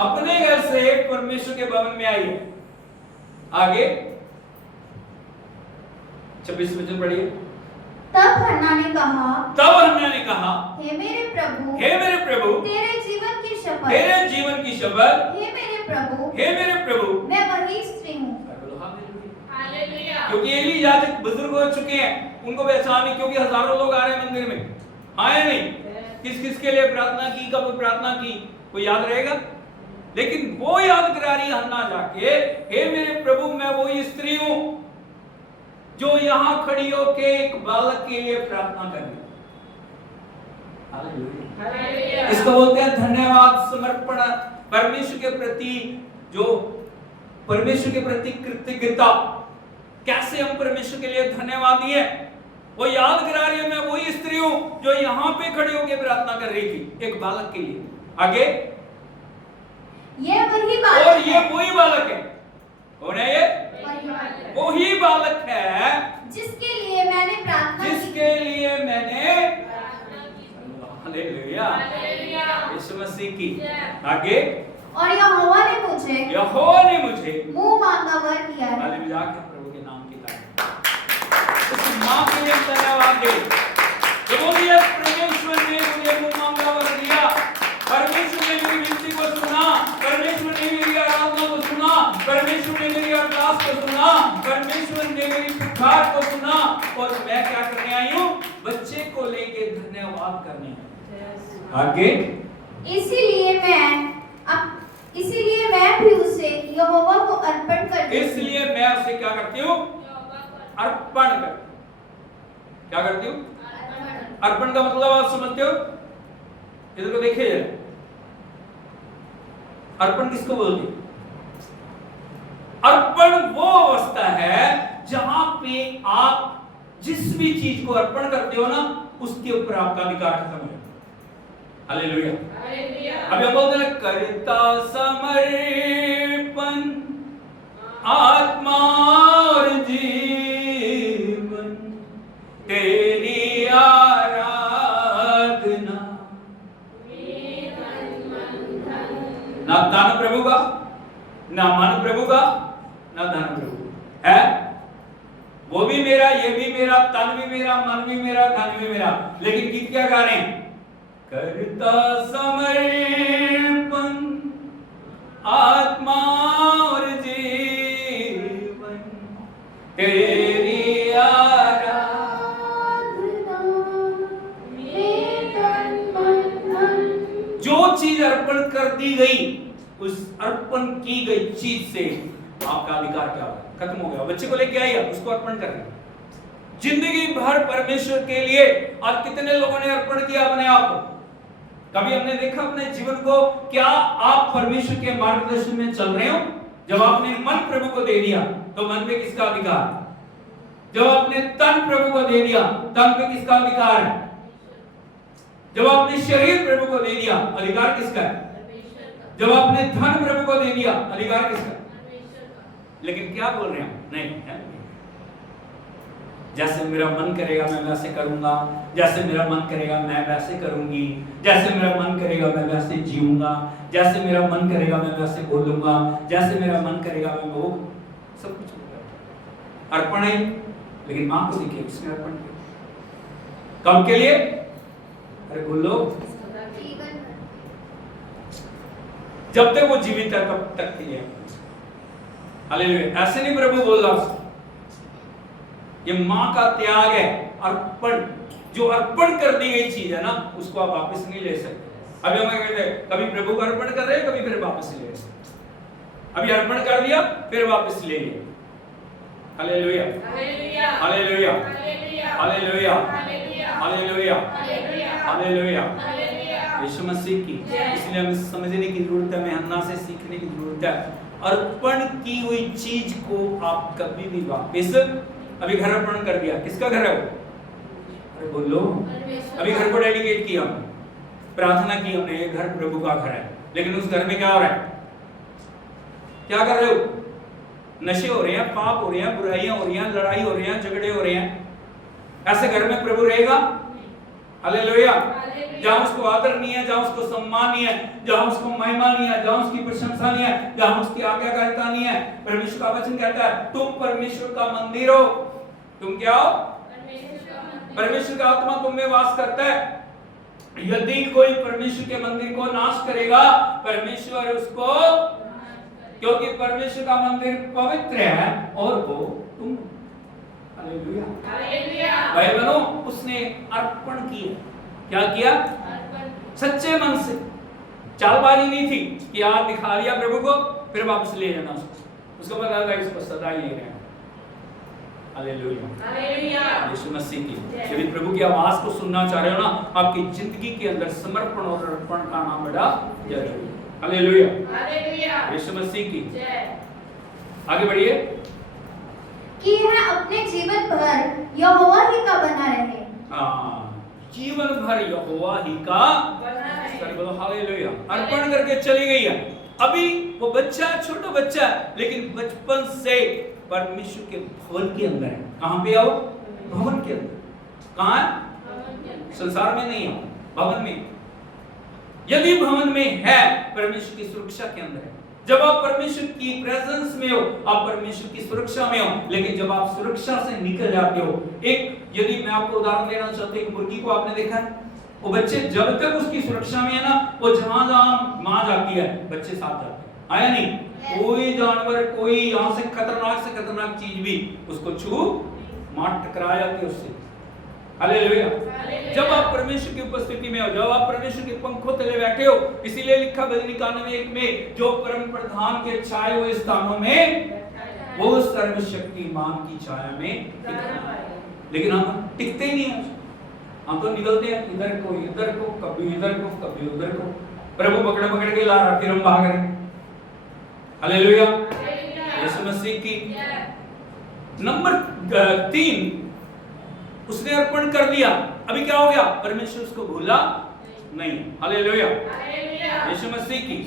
अपने घर से परमेश्वर के भवन में आई है. आगे 26 वचन पढ़िए. तब हन्ना ने कहा, हे मेरे प्रभु, तेरे जीवन की शपथ, हे मेरे प्रभु, मैं वही स्त्री हूँ. क्योंकि एली याजक बुजुर्ग हो चुके हैं, उनको पहचान नहीं, क्योंकि हजारों लोग आ रहे हैं मंदिर में. आए नहीं. किस किस के लिए प्रार्थना की, कब प्रार्थना की, कोई याद रहेगा? लेकिन वो याद करा रही हन्ना जाके, हे मेरे प्रभु, मैं वही स्त्री हूं जो यहां खड़ी होके एक बालक के लिए प्रार्थना कर रही. हालेलुया. इसको बोलते हैं धन्यवाद समर्पण. परमेश्वर के प्रति जो परमेश्वर के प्रति कृतज्ञता. कैसे हम परमेश्वर के लिए धन्यवादी हैं. वो याद करा रही है, मैं वही स्त्री हूं जो यहां पे खड़ी होकर प्रार्थना कर रही थी एक बालक के लिए. आगे ये वही बालक और ये वही बालक है. कौन है ये? वही बालक है जिसके लिए मैंने प्रार्थना की. हालेलुया. यीशु मसीह की. आगे और यहोवा ने मुझे मुंह मांगा वर दिया है. हालेलुया. प्रभु के नाम की तारीफ. उस मां के लिए धन्यवाद दे. जो बोलिए परमेश्वर ने मुझे मुंह मांगा वर दिया. परमेश्वर ने मेरी विनती को सुना. परमेश्वर ने मेरी आराधना को सुना. परमेश्वर ने मेरी अरदास को सुना. परमेश्वर ने मेरी पुकार को सुना. और मैं क्या करने आई हूँ? बच्चे को लेके धन्यवाद करने आई. आगे इसीलिए मैं भी उसे यहोवा को अर्पण करती हूँ. इसलिए मैं उसे क्या करती हूँ? अर्पण कर. क्या करती हूँ? अर्पण का मतलब आप समझते हो? इधर को देखिए जरा. अर्पण किसको बोलते हैं? अर्पण वो अवस्था है जहां पे आप जिस भी चीज को अर्पण करते हो ना, उसके ऊपर आपका अधिकार खत्म हो जाता है. हालेलुया. अभी हम बोलते हैं करता समर्पण आत्मा और जीवन तेरी आराधना. ना धन प्रभु का, ना मन प्रभु का, ना धन प्रभु है. वो भी मेरा, ये भी मेरा, तन भी मेरा, मन भी मेरा, धन भी मेरा. लेकिन गीत क्या गा रहे हैं? करता समर्पण आत्मा और जीवन तेरी आराधना. जो चीज अर्पण कर दी गई, उस अर्पण की गई चीज से आपका अधिकार क्या होगा? खत्म हो गया. बच्चे को लेके आइए, उसको अर्पण करें. जिंदगी भर परमेश्वर के लिए आज कितने लोगों ने अर्पण किया अपने आप को? कभी हमने देखा अपने जीवन को, क्या आप परमेश्वर के मार्गदर्शन में चल रहे हो? जब आपने मन प्रभु को दे दिया तो मन पे किसका अधिकार? जब आपने तन प्रभु को दे दिया, तन पे किसका अधिकार है? जब आपने शरीर प्रभु को दे दिया, अधिकार किसका है? जब आपने धन प्रभु को दे दिया, अधिकार किसका? लेकिन क्या बोल रहे हैं? नहीं है? जैसे मेरा मन करेगा मैं वैसे करूंगा, जैसे मेरा मन करेगा मैं वैसे करूंगी, जैसे मेरा मन करेगा मैं वैसे जीऊंगा, जैसे मेरा मन करेगा मैं वैसे बोलूंगा, जैसे मेरा मन करेगा मैं वो सब कुछ होगा। अर्पण है, लेकिन मां को देखिए उसने अर्पण किया कब के लिए? अरे बोलो, जब तक वो जीवित है तब तक के लिए। हालेलुया। ऐसे नहीं प्रभु बोल रहा, ये मां का त्याग है, अर्पण। जो अर्पण कर दी गई चीज है ना, उसको आप वापस नहीं ले सकते। अभी हम कहते हैं कभी प्रभु को अर्पण कर रहे हैं, कभी फिर वापस ले रहे हैं। अभी अर्पण कर दिया, फिर वापस ले लिया। Hallelujah, hallelujah, hallelujah, hallelujah, hallelujah, hallelujah. यीशु मसीह की, इसलिए हमें समझने की जरूरत है, हमें हन्ना से सीखने की जरूरत है। अर्पण की हुई चीज को आप कभी भी वापस, अभी घर अर्पण कर दिया, किसका घर है वो? अरे बोलो, अभी घर को डेडिकेट किया, प्रार्थना की हमने, ये घर प्रभु का घर है, लेकिन उस घर में क्या हो रहा है? क्या कर रहे हो? नशे हो रहे हैं, पाप हो रहे हैं, बुराइयां हो रही हैं, लड़ाई हो रही हैं, झगड़े हो रहे हैं। ऐसे घर में प्रभु रहेगा? हालेलुया। जहां उसको आदर नहीं है, जहां उसको सम्मान नहीं है, जहां उसको महिमा नहीं है, जहां उसकी प्रशंसा नहीं है, जहां उसकी आज्ञाकारिता नहीं है, परमेश्वर का वचन कहता है तुम परमेश्वर का मंदिर हो। तुम क्या हो? परमेश्वर का आत्मा तुम में वास करता है। यदि कोई परमेश्वर के मंदिर को नाश करेगा, परमेश्वर उसको, क्योंकि परमेश्वर का मंदिर पवित्र है और वो तुम। Hallelujah, hallelujah. भाई बहनों, उसने अर्पण किया। क्या किया? सच्चे मन से, चालबाजी नहीं थी कि आज दिखा दिया प्रभु को फिर वापस ले जाना उसको पता था इसको सदा ही ले रहे हैं। Hallelujah, hallelujah. यीशु मसीह की, यदि प्रभु की आवाज को सुनना चाह रहे हो ना, आपकी जिंदगी के अंदर समर्पण और अर्पण का नाम बड़ा जरूरी है। Hallelujah, hallelujah. यीशु मसीह की आगे बढ़िए। कि यह अपने जीवन भर यहोवा ही का बना रहे। हाँ, जीवन भर यहोवा ही का बना रहे। बोलो हालेलुया। अर्पण करके चली गई है। अभी वो बच्चा, छोटा बच्चा, लेकिन बचपन से परमेश्वर के भवन के अंदर है। कहां पे आओ? भवन के अंदर। कहां है? संसार में नहीं है, भवन में। यदि भवन में है, परमेश्वर की सुरक्षा के अंदर है। जब आप परमेश्वर की प्रेजेंस में हो, आप परमेश्वर की सुरक्षा में हो। लेकिन जब आप सुरक्षा से निकल जाते हो, एक, यदि मैं आपको उदाहरण देना चाहता हूं, एक मुर्गी को आपने देखा है, वो बच्चे जब तक उसकी सुरक्षा में है ना, वो जहां जहां मां जाती है, बच्चे साथ जाते हैं। आया नहीं? कोई जानवर, कोई यहां से खतरनाक चीज भी उसको छू, मां टकरा जाती है उससे। हालेलुया। जब आप परमेश्वर की उपस्थिति में हो, जब आप परमेश्वर के पंखों तले बैठे हो, इसीलिए लिखा भजन 91 में, जो परम प्रधान के छाए हुए स्थानों में वो सर्वशक्तिमान की छाया में टिकना। लेकिन हम टिकते ही नहीं हैं, हम तो निकलते हैं इधर को, कभी इधर को, कभी उधर को। प्रभु पकड़ के ला रहा, फिर हम भाग रहे। हालेलुया, यीशु मसीह की। नंबर 3, उसने अर्पण कर दिया। अभी क्या हो गया? परमेश्वर उसको भूला नहीं। हालेलुया, यीशु मसीह की।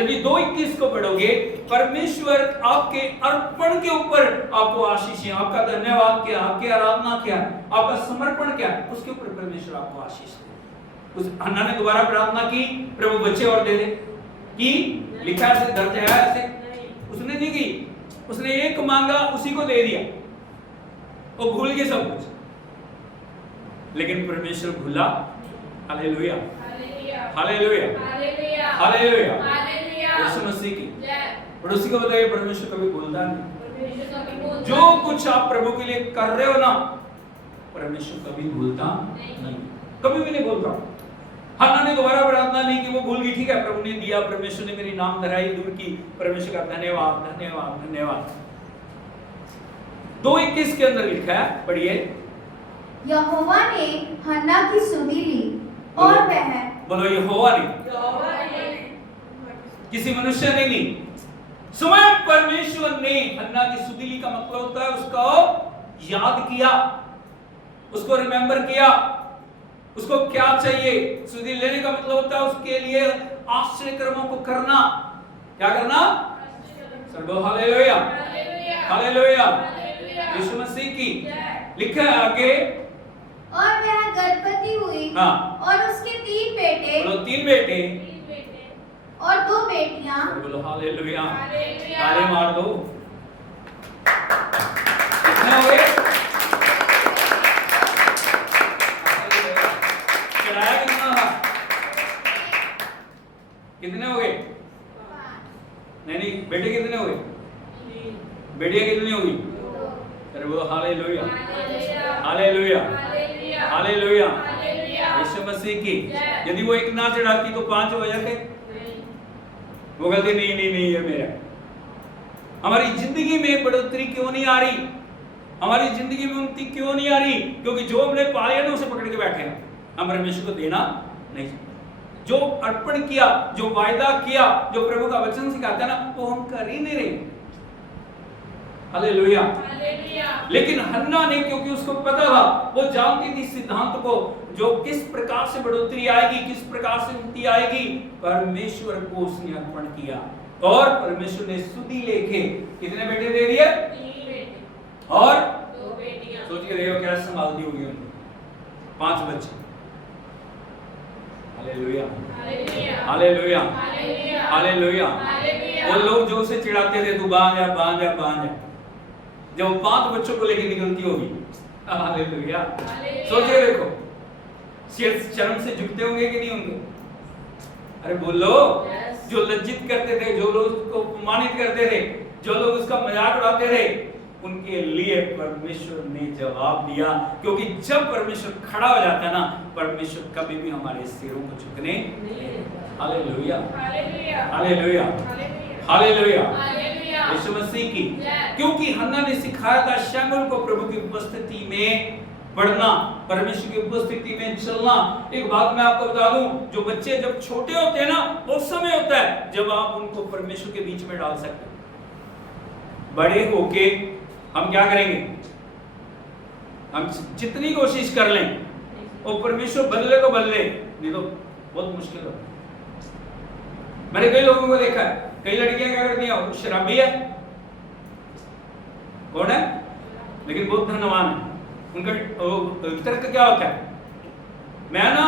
यदि 2:21 को पढ़ोगे, परमेश्वर आपके अर्पण के ऊपर आपको आशीष है, आपका धन्यवाद क्या, आपकी आराधना क्या, आपका समर्पण क्या, उसके ऊपर परमेश्वर आपको आशीष दे। उस हन्ना ने दोबारा प्रार्थना की, प्रभु बच्चे और दे दे की, लिखा है दर्ज है ऐसे। उसने नहीं की, उसने एक मांगा, उसी को दे दिया। वो भूल गए सब कुछ, लेकिन परमेश्वर भूला। हालेलुया, हालेलुया, हालेलुया, यीशु मसीह की। पड़ोसी को बताइए, परमेश्वर कभी भूलता नहीं। जो कुछ आप प्रभु के लिए कर रहे हो ना, परमेश्वर कभी भूलता नहीं, कभी भी नहीं भूलता। हन्ना ने दोबारा प्रार्थना नहीं की, वो भूल गई, ठीक है, प्रभु ने दिया, परमेश्वर ने मेरी नाम धराई दूर की, परमेश्वर का धन्यवाद, धन्यवाद, धन्यवाद। 2:21 के अंदर लिखा है, पढ़िए। यहोवा ने हन्ना की सुधि ली और वह, बोलो यहोवा ने, किसी मनुष्य ने नहीं, स्वयं परमेश्वर ने हन्ना की सुधि ली। का मतलब होता है उसको याद किया, उसको रिमेंबर किया, उसको क्या चाहिए। सुधि लेने का मतलब होता है उसके लिए आश्चर्य कर्मों को करना। क्या करना? सर्वो हालेलुया, हालेलुया, यीशु मसीह की। लिखा है आगे, और वह गर्भवती हुई हाँ, और उसके 3 बेटे बोलो 3 बेटे और 2 बेटियां। बोलो हालेलुया, ताली मार दो। कितने हो गए? चढ़ाया कितना था? कितने हो गए? नहीं, बेटे कितने हो गए? बेटियां कितनी होगी? अरे बोलो हालेलुया, हालेलुया, हालेलुया, यीशु मसीह की। यदि वो एक ना चढ़ाती तो 5 हो जाते। वो कहते नहीं ये मेरा। हमारी जिंदगी में बढ़ोतरी क्यों नहीं आ रही? हमारी जिंदगी में उन्नति क्यों नहीं आ रही? क्योंकि जो हमने पाया ना उसे पकड़ के बैठे हैं। हम परमेश्वर को देना नहीं, जो अर्पण किया, जो वायदा किया, जो प्रभु का वचन सिखाता है ना, वो हम कर ही नहीं रहे। हालेलुया। लेकिन हन्ना ने, क्योंकि उसको पता था, वो जानती थी सिद्धांत को, जो किस प्रकार से बढ़ोतरी आएगी, किस प्रकार से उन्नति आएगी, परमेश्वर को उसने अर्पण किया और परमेश्वर ने स्तुति लेके कितने बेटे दे दिए? 3 बेटे और 2 बेटियां। सोच के देखो क्या संभालती होगी उनको, 5 बच्चे। Hallelujah, hallelujah, hallelujah. वो लोग जो उसे चिढ़ाते थे, तू बांध जा, जब 5 बच्चों को लेकर निकलती होगी, हालेलुया। सोचिए देखो, शर्म से झुकते होंगे कि नहीं होंगे? अरे बोलो, जो लज्जित करते थे, जो लोग उसको अपमानित करते थे, जो लोग उसका मजाक उड़ाते थे, उनके लिए परमेश्वर ने जवाब दिया। क्योंकि जब परमेश्वर खड़ा हो जाता है ना, परमेश्वर कभी भी हमारे सिरों को झुकने नहीं देता। हालेलुया, हालेलुया, हालेलुया, यीशु मसीह की। क्योंकि हन्ना ने सिखाया था शमूएल को प्रभु की उपस्थिति में बढ़ना, परमेश्वर की उपस्थिति में चलना। एक बात मैं आपको बता दूं, जो बच्चे जब छोटे होते हैं ना, वो समय होता है जब आप उनको परमेश्वर के बीच में डाल सकते हैं। बड़े होके हम क्या करेंगे? हम जितनी कोशिश कर लें, वो परमेश्वर बदले तो बदले, नहीं तो बहुत मुश्किल होता है। मैंने कई लोगों को देखा है, कई लड़कियां क्या करती हैं, शराबी है, कौन है, लेकिन बहुत धनवान है। उनका तर्क क्या होता है? मैं ना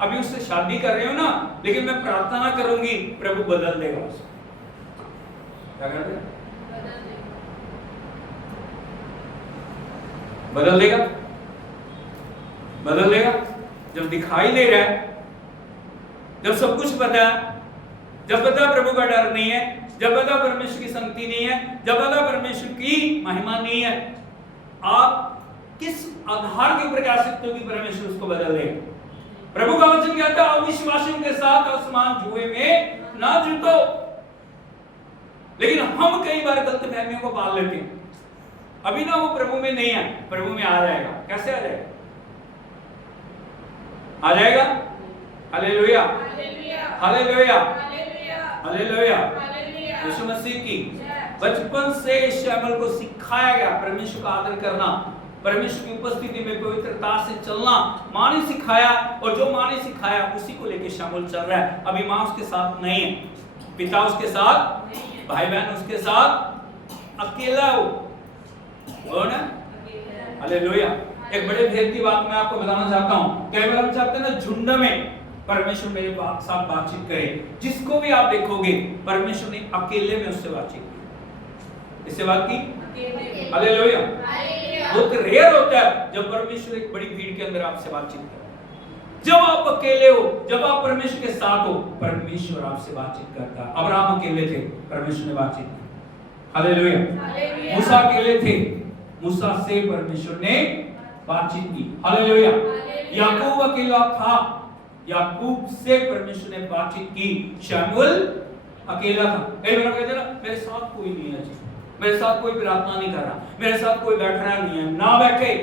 अभी उससे शादी कर रही हूं ना, लेकिन मैं प्रार्थना करूंगी प्रभु बदल देगा उसको। क्या करते हैं? बदल देगा, बदल देगा। जब दिखाई दे रहा है, जब सब कुछ पता है, जब पता प्रभु का डर नहीं है, जब पता परमेश्वर की संगति नहीं है, जब पता परमेश्वर की महिमा नहीं है, आप किस आधार के ऊपर कह सकते हो कि परमेश्वर उसको बदल देगा? प्रभु का वचन कहता है, अविश्वासियों के साथ आसमान जुए में ना जीतो। लेकिन हम कई बार गलत फहमियों को पाल लेते हैं। अभी ना वो प्रभु में नहीं है, प्रभु में आ जाएगा। कैसे आ जाएगा? आ जाएगा। हालेलुया, हालेलुया, हालेलुया, यीशु मसीह की। बचपन से शमूएल को सिखाया गया परमेश्वर का आदर करना, परमेश्वर की उपस्थिति में पवित्रता से चलना। माँ ने सिखाया, और जो माँ ने सिखाया उसी को लेकर शमूएल चल रहा है। अभी माँ उसके साथ नहीं है, पिता उसके साथ, भाई बहन उसके साथ, अकेला हो ना। हालेलुया। एक बड़े भेद की बात मैं आपको बताना चाहता हूँ। कई बार हम चाहते हैं ना झुंड में परमेश्वर मेरे साथ बातचीत करे। जिसको भी आप देखोगे परमेश्वर ने अकेले में उससे बातचीत की। इससे बात की? हालेलुया। बहुत रेयर होता है जब परमेश्वर एक बड़ी भीड़ के अंदर आपसे बातचीत करे। जब आप अकेले हो, जब आप परमेश्वर के साथ हो, परमेश्वर आपसे बातचीत करता है। अब्राहम अकेले थे, परमेश्वर ने बातचीत की। हालेलुया। मूसा अकेले थे, मूसा से परमेश्वर ने बातचीत की। हालेलुया। याकूब अकेला था, याकूब से परमेश्वर ने बातचीत की। शमूएल अकेला था। कई बार कहते ना, मेरे साथ कोई नहीं है, मेरे साथ कोई प्रार्थना नहीं कर रहा, मेरे साथ कोई बैठ रहा नहीं है। ना बैठे,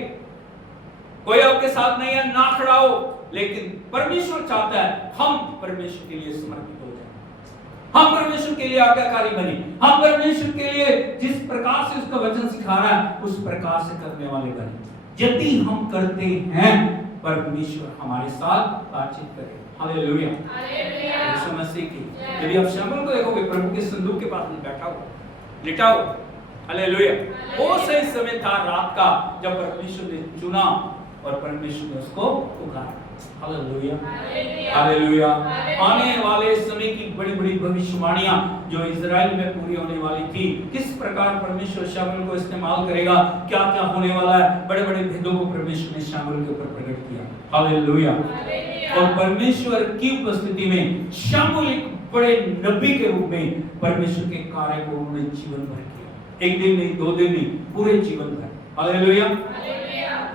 कोई आपके साथ नहीं है, ना खड़ा हो। लेकिन परमेश्वर चाहता है हम परमेश्वर के लिए समर्पित हो जाएं। हम परमेश्वर के लिए आज्ञाकारी बने, हम परमेश्वर के लिए जिस प्रकार से उसका वचन सिखा रहा है उस प्रकार से करने वाले बने। यदि हम करते हैं परमेश्वर हमारे साथ बातचीत करे। हालेलुया, यीशु मसीह की। यदि आप शमूएल को देखोगे, प्रभु के संदूक के पास में बैठा हुआ, लेटा हुआ। हालेलुया। वो सही समय था रात का जब परमेश्वर ने चुना और परमेश्वर ने उसको पुकारा। Hallelujah, hallelujah. आने वाले समय की बड़ी बड़ी भविष्यवाणियां जो इजराइल में पूरी होने वाली थी, किस प्रकार परमेश्वर शमूएल को इस्तेमाल करेगा, क्या क्या होने वाला है, बड़े बड़े भेदों को परमेश्वर ने शमूएल के ऊपर प्रकट किया। हालेलुया। और परमेश्वर की उपस्थिति में शमूएल एक बड़े नबी के रूप में परमेश्वर के कार्य को उन्होंने जीवन भर किया। एक दिन नहीं, 2 दिन नहीं, पूरे जीवन भर। हालेलुया,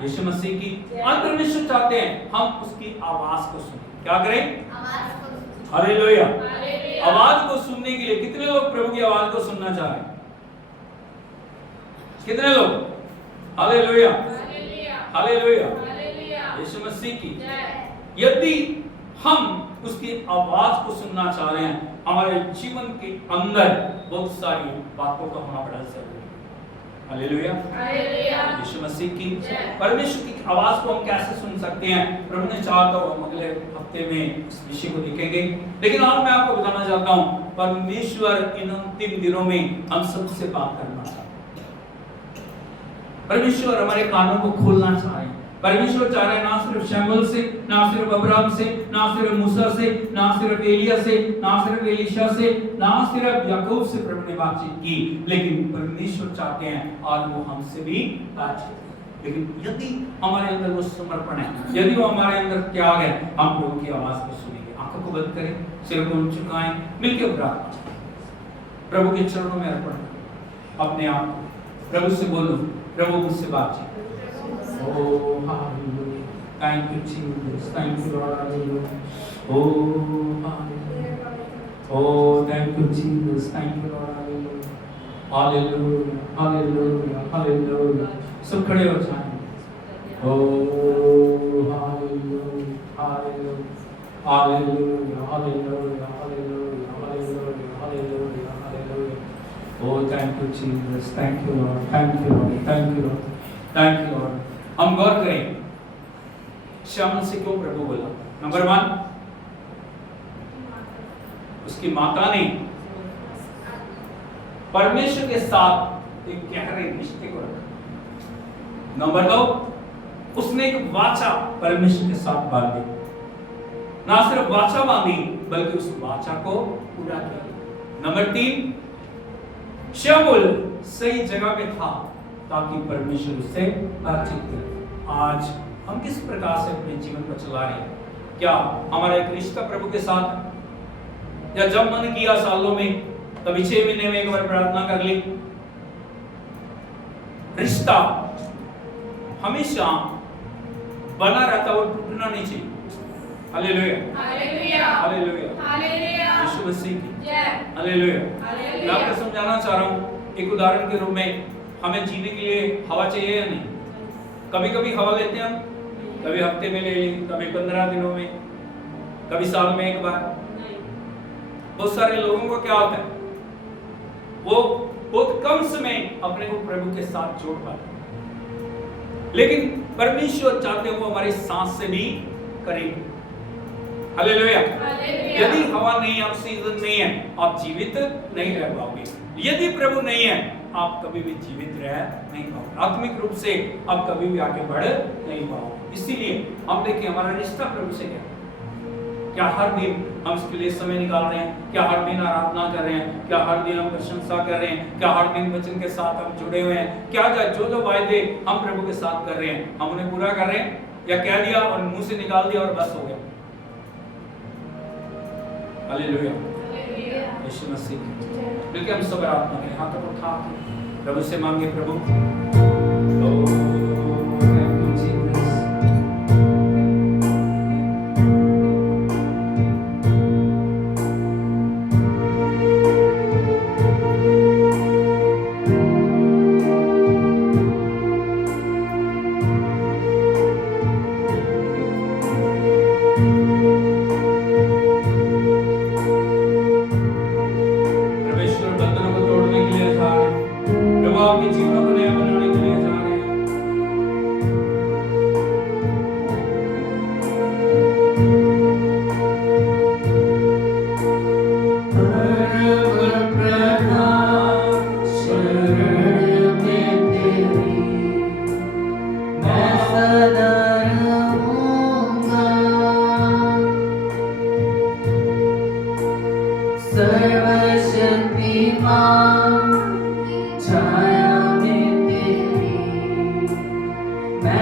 यीशु मसीह की। आज परमेश्वर चाहते हैं हम उसकी आवाज को सुने। क्या करें? हालेलुया। आवाज को सुनने के लिए कितने लोग प्रभु की आवाज को सुनना चाह रहे हैं? कितने लोग? हालेलुया, हालेलुया, यीशु मसीह की। यदि हम उसकी आवाज को सुनना चाह रहे हैं, हमारे जीवन के अंदर बहुत सारी बातों का होना बड़ा जरूरी है। हालेलुया, यीशु मसीह की। परमेश्वर की आवाज को हम कैसे सुन सकते हैं? प्रभु ने चाहा तो हम अगले हफ्ते में इस विषय को देखेंगे, लेकिन आज मैं आपको बताना चाहता हूं, परमेश्वर इन अंतिम दिनों में हम सबसे बात करना चाहते हैं। परमेश्वर हमारे कानों को खोलना चाह रहे हैं। परमेश्वर चाह रहे हैं ना सिर्फ शमूएल से, ना सिर्फ अब्राहम से, ना सिर्फ मूसा से, ना सिर्फ एलिया से, ना सिर्फ एलीशा से, ना सिर्फ याकूब से प्रभु ने बातचीत की, लेकिन परमेश्वर चाहते हैं और वो हमसे भी बातचीत करें। लेकिन यदि हमारे अंदर वो समर्पण है, यदि वो हमारे अंदर त्याग है, हम प्रभु की आवाज को सुनेंगे। आंखों को बंद करें, सिर को झुकाएं, मिलकर प्रार्थना, प्रभु के चरणों में अर्पण करें अपने आप को। प्रभु से बोलो, प्रभु मुझसे बातचीत। Oh, hallelujah. Thank you, Jesus. Thank you, Lord. Hallelujah. Oh, hallelujah. Oh, thank you, Jesus. Thank you, Lord. Hallelujah. Hallelujah. Hallelujah. Hallelujah. सब खड़े हो जाएं। Oh, hallelujah. Hallelujah. Hallelujah. Hallelujah. Hallelujah. Hallelujah. Hallelujah. Hallelujah. Oh, thank you, Jesus. Thank you, Lord. Thank you, Lord. Thank you, Lord. Thank you, Lord. हम गौर करें शमूएल से क्यों प्रभु बोला। नंबर 1, उसकी माता ने परमेश्वर के साथ एक गहरे रिश्ते को रखा। नंबर 2, उसने एक वाचा परमेश्वर के साथ बांधी। ना सिर्फ वाचा बांधी बल्कि उस वाचा को पूरा किया। नंबर 3, शमूएल सही जगह पे था ताकि परमेश्वर उससे बातचीत करे। आज हम किस प्रकार से अपने जीवन को चला रहे हैं? क्या हमारा एक रिश्ता प्रभु के साथ है? या जब मन किया सालों में, कभी 6 महीने में एक बार प्रार्थना कर ली? रिश्ता हमेशा बना रहता और टूटना नहीं चाहिए। हालेलुया, हालेलुया, हालेलुया, यीशु मसीह की हालेलुया। मैं आपको समझाना चाह रहा हूँ, एक उदाहरण के रूप में, हमें जीने के लिए हवा चाहिए या नहीं? कभी कभी हवा लेते हैं हम, कभी हफ्ते में ले ली, कभी 15 दिनों में, कभी साल में एक बार। बहुत सारे लोगों को क्या होता है, वो बहुत कम समय अपने को प्रभु के साथ जोड़ पाते हैं, लेकिन परमेश्वर चाहते हैं वो हमारी सांस से भी करेंगे। हालेलुया। यदि हवा नहीं है, ऑक्सीजन नहीं है, आप जीवित नहीं रह पाओगे। यदि प्रभु नहीं है, आप कभी भी जीवित रह नहीं पाओगे। आत्मिक रूप से आप कभी भी आगे बढ़ नहीं पाओगे। इसीलिए हम देखिए हमारा रिश्ता प्रभु से क्या हर दिन हम इसके लिए समय निकाल रहे हैं? क्या हर दिन आराधना कर रहे हैं? क्या हर दिन हम प्रशंसा कर रहे हैं? क्या हर दिन वचन के साथ हम जुड़े हुए हैं? क्या जो वायदे हम प्रभु के साथ कर रहे हैं, हम उन्हें पूरा कर रहे हैं? या कह दिया और मुंह से निकाल दिया और बस हो गया? हालेलुया, यीशु मसीह। मिलकर हम सब आराधना करें, हाथों को उठा के प्रभु से मांगे, प्रभु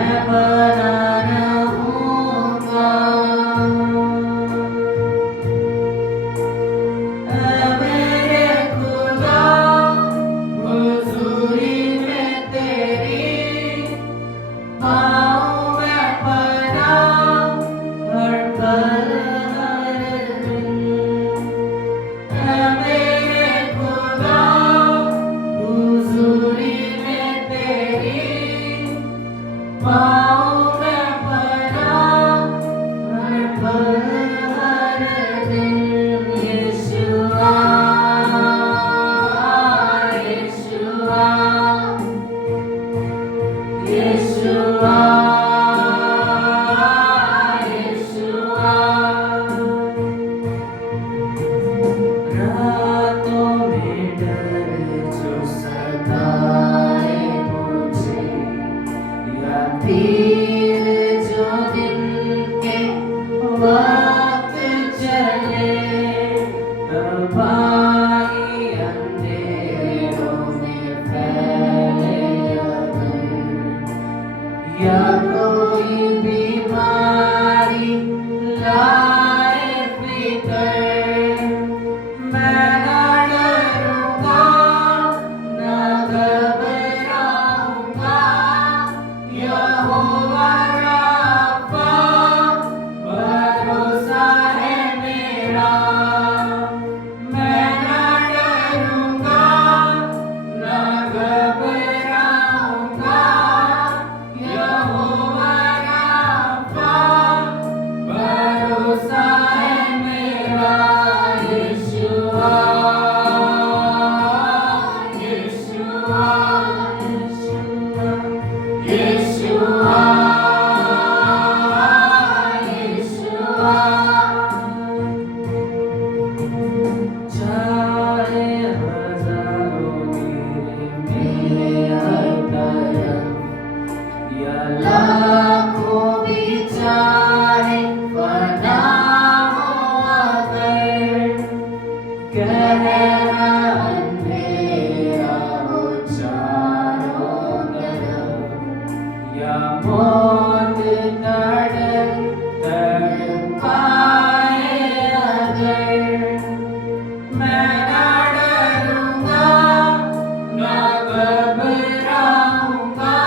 मैं बना रहूंगा। मेरे खुदा हुजूरी में तेरी पाऊं मैं पना हर पल हर दिन। मेरे खुदा हुजूरी में तेरी पाऊं मैं पना हर पल हर दिन। यीशुआ यीशुआ यीशुआ यीशुआ। रातों में डर जो सताए मुझे या तीर जो दिन के वक्त चले, तबाही अंधेरों में फैले अगर, या कोई बीमारी लाए फिकर, मैं न डरूंगा न घबराऊंगा। यहोवा राफा भरोसा है मेरा। मैं न डरूंगा न घबराऊंगा। यहोवा राफा भरोसा है मेरा। यीशुआ यीशुआ यीशुआ यीशुआ। चाहे हजारों गिरे मेरे हर तरफ, या लाखों भी चाहे फना हो अगर, गहरा अंधेरा हो चारों तरफ, या मौत का डर तड़पाए अगर, मैं न डरूंगा न घबराऊंगा।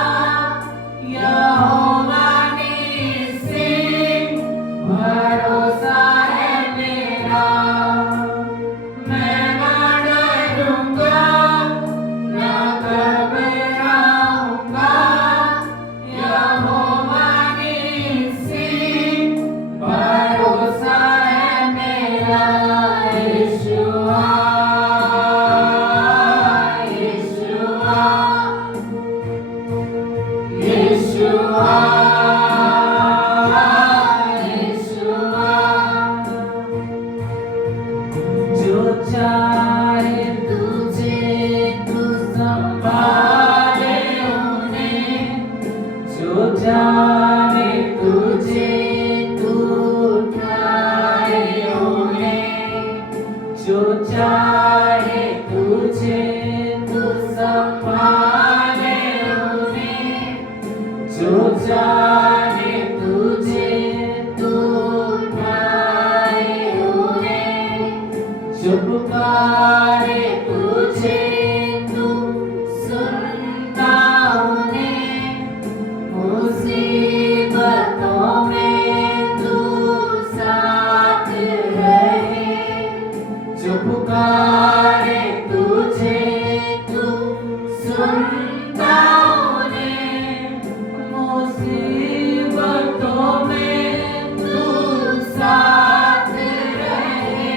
यहोवा निस्सी भरोसा है मेरा। मैं न डरूंगा न घबराऊंगा। यहोवा निस्सी भरोसा है मेरा। यीशुआ यीशुआ यीशुआ यीशुआ। जो चाहे तुझे तू संभाले उन्हें, जो जाने तुझे तू उठाए उन्हें, जो चाहे तुझे तू संभाले उन्हें, जो जाने तुझे तू उठाए उन्हें, जो पुकारे तुझे तू सुनता उन्हें, मुसीबतों में तू साथ रहे, जो पुकारे तुझे तू सुनता उन्हें, मुसीबतों में तू साथ रहे।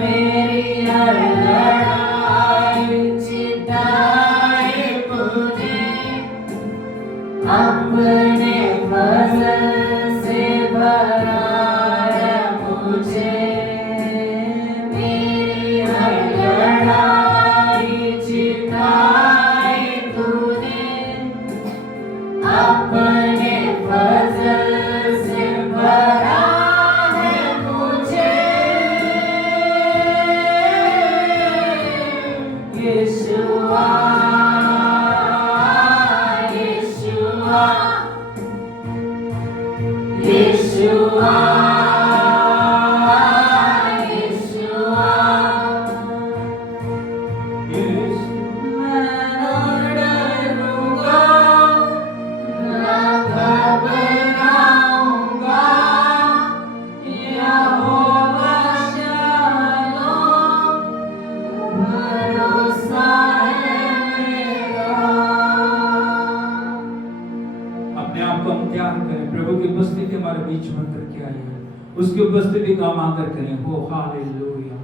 मेरी हर लड़ाई जिताए मुझे, अपने फजल से भरा है मुझे। मेरी हर लड़ाई जिताए तूने, अपने फजल से भरा है मुझे। यीशुआ यीशुआ Yeshua, अपने आप को हम त्याग करें, प्रभु की उपस्थिति हमारे बीच में करके आई है, उसकी उपस्थिति का हम आदर करें। हो हालेलुया,